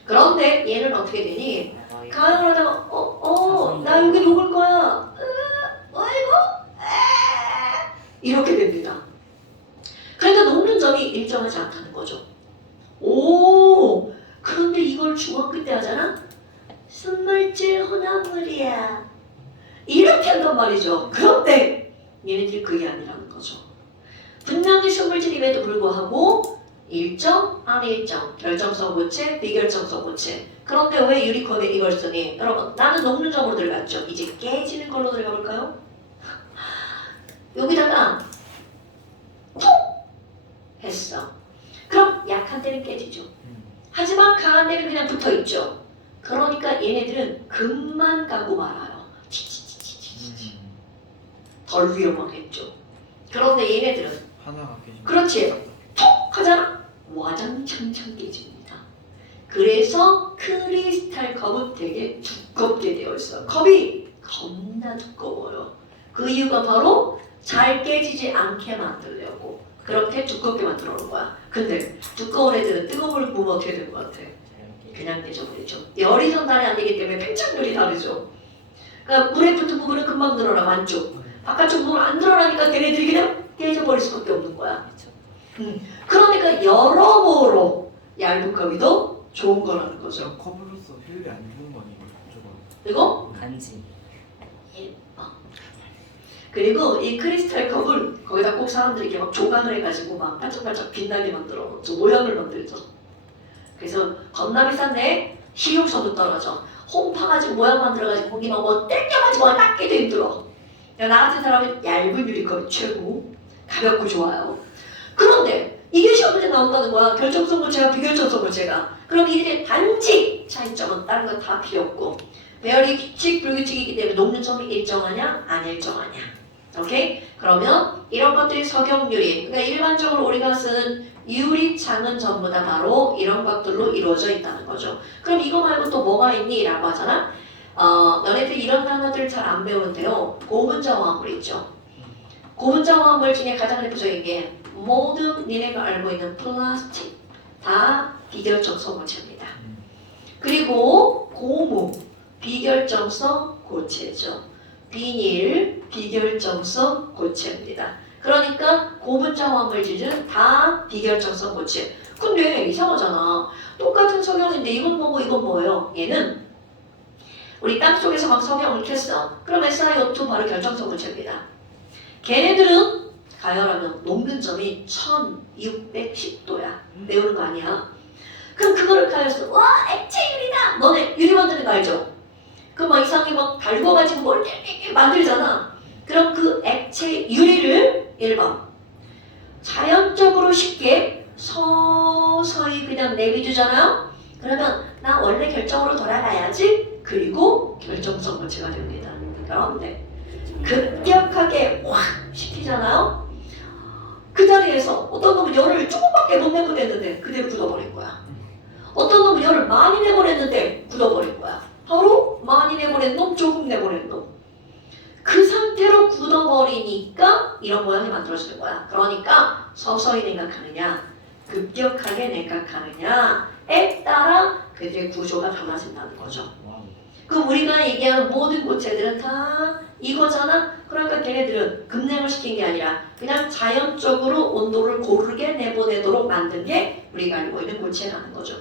그런데 얘는 어떻게 되니? 가열하다가 나 여기 녹을 거야. 아이고 이렇게 됩니다. 그러니까 녹는 점이 일정하지 않다는 거죠. 오, 그런데 이걸 중학교 때 하잖아? 순물질 혼합물이야. 이렇게 한단 말이죠. 그런데 얘네들이 그게 아니라는 거죠. 분명히 순물질임에도 불구하고 일정, 안일정, 결정성 고체, 비결정성 고체. 그런데 왜 유리컵에 이걸 쓰니? 여러분, 나는 녹는 점으로 들어갔죠. 이제 깨지는 걸로 들어가 볼까요? 여기다가 톡! 했어. 그럼 약한 데는 깨지죠. 하지만 강한 데는 그냥 붙어있죠. 그러니까 얘네들은 금만 가고 말아요. 덜 위험하겠죠. 그런데 얘네들은 하나가 깨지면 그렇지. 톡 하잖아. 와장창창 깨집니다. 그래서 크리스탈 컵은 되게 두껍게 되어 있어. 컵이 겁나 두꺼워요. 그 이유가 바로 잘 깨지지 않게 만들려고 그렇게 두껍게 만들어 놓은 거야. 근데 두꺼운 애들은 뜨거운 물 부으면 어떻게 될 것 같아? 그냥 깨져버리죠. 열이 전달이 안 되기 때문에 팽창률이 다르죠. 그러니까 물에 붙은 부분은 금방 늘어나, 만쪽. 바깥쪽 부분은 안 늘어나니까 걔네들이 그냥 깨져버릴 수밖에 없는 거야. 그러니까 여러모로 얇은 컵이 더 좋은 거라는 거죠. 컵으로서 효율이 안 좋은 거 아니에요? 저거. 그리고 간지. 그리고 이 크리스탈 컵을 거기다 꼭 사람들이 이렇게 막 조각을 해가지고 막 반짝반짝 빛나게 만들어 놓죠. 모양을 만들죠. 그래서 겁나 비싼데 실용성도 떨어져. 홈파 가지고 모양 만들어가지고 거기 뭐 땡겨가지고 닦기도 힘들어. 나 같은 사람은 얇은 유리컵이 최고. 가볍고 좋아요. 그런데 이게 시험 문제 나온다는 거야. 결정성 고체가 비결정성 고체가. 그럼 이들의 단지 차이점은 다른 건 다 필요 없고. 배열이 규칙, 불규칙이기 때문에 녹는 점이 일정하냐, 안 일정하냐. 오케이? 그러면 이런 것들이 석영유리. 그러니까 일반적으로 우리가 쓰는 유리창은 전부 다 바로 이런 것들로 이루어져 있다는 거죠. 그럼 이거 말고 또 뭐가 있니? 라고 하잖아. 너네들 이런 단어들 잘 안 배우는데요. 고분자 화합물 있죠. 고분자 화합물 중에 가장 대표적인 게 모든 니네가 알고 있는 플라스틱 다 비결정성 고체입니다. 그리고 고무 비결정성 고체죠. 비닐 비결정성 고체입니다. 그러니까 고분자 화합물질은 다 비결정성 고체. 근데 이상하잖아. 똑같은 석영인데 이건 뭐고 이건 뭐예요? 얘는 우리 땅속에서 막 석영을 캤어. 그럼 SiO2 바로 결정성 고체입니다. 걔네들은 가열하면 녹는 점이 1610도야. 외우는 거 아니야. 그럼 그거를 가열해서 와 액체 유리다. 너네 유리 만드는 거 알죠? 그럼 막 이상하게 막 달궈가지고 뭘 만들잖아. 그럼 그 액체 유리를 1번 자연적으로 쉽게 서서히 그냥 내비두잖아요. 그러면 나 원래 결정으로 돌아가야지. 그리고 결정성 고체가 됩니다. 그런데 급격하게 확 시키잖아요. 그 자리에서 어떤 놈은 열을 조금밖에 못 내보냈는데 그대로 굳어버린 거야. 어떤 놈은 열을 많이 내보냈는데 굳어버린 거야. 바로 많이 내보낸 놈, 조금 내보낸 놈. 그 상태로 굳어버리니까 이런 모양이 만들어지는 거야. 그러니까 서서히 냉각하느냐, 급격하게 냉각하느냐에 따라 그들의 구조가 달라진다는 거죠. 그럼 우리가 얘기하는 모든 고체들은 다 이거잖아. 그러니까 걔네들은 급냉을 시킨 게 아니라 그냥 자연적으로 온도를 고르게 내보내도록 만든 게 우리가 알고 있는 고체라는 거죠.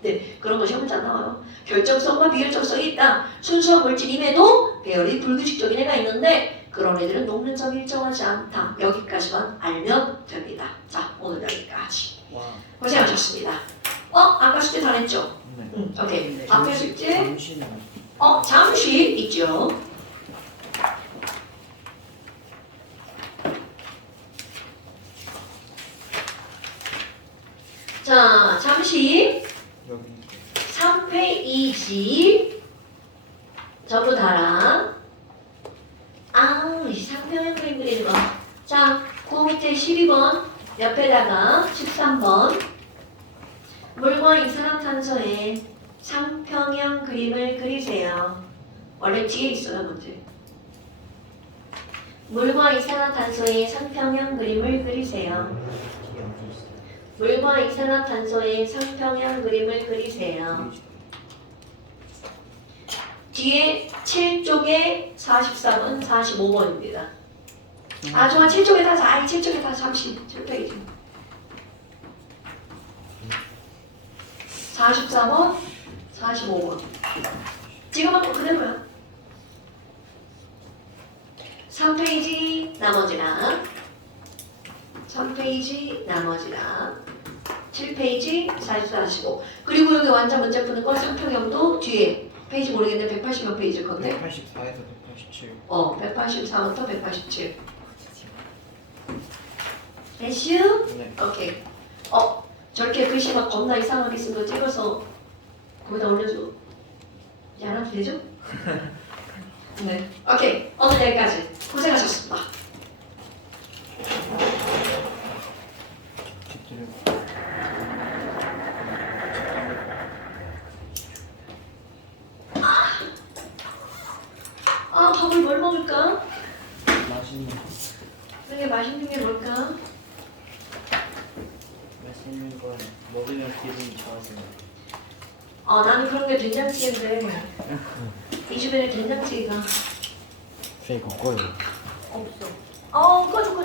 네, 그런 것이 문제 안 나와요. 결정성과 비결정성이 있다. 순수한 물질임에도 배열이 불규칙적인 애가 있는데 그런 애들은 녹는 점이 일정하지 않다. 여기까지만 알면 됩니다. 자, 오늘 여기까지. 와. 고생하셨습니다. 아까 숙제 잘했죠? 네. 오케이. 네, 앞에 숙제? 잠시는 잠시 있죠. 자, 잠시 여기 3페이지 전부 다라. 이 상표형 그림 그리는 거. 자, 그 밑에 12번 옆에다가 13번 물과 이산화탄소의 상평형 그림을 그리세요. 원래 뒤에 있어요, 문제. 물과 이산화탄소의 상평형 그림을 그리세요. 물과 이산화탄소의 상평형 그림을 그리세요. 뒤에 7쪽에 44번, 45번입니다. 좋아. 7쪽에 다 37페이지. 44번, 45번. 지금은 그대로야. 3페이지 나머지랑 3페이지 나머지랑 7페이지 44, 45. 그리고 여기 완자 문제 푸는 거 상평형도 뒤에 페이지 모르겠는데 180몇 페이지일 건데 184에서 187. 184부터 187. 됐슈? 네. 오케이. 저렇게 글씨 막 겁나 이상하게 쓴 거 찍어서 거기다 올려줘. 이제 안 해도 되죠? 네. 오케이. 오늘 여기까지. 고생하셨습니다. 밥을 뭘 먹을까? 맛있는 되게 맛있는 게 뭘까? 맛있는 걸 먹으면 기분이 좋아지는. 나는 그런 게 된장찌개인데 이 주변에 된장찌개가 쌤 그거 거예요. 없어. 꺼져.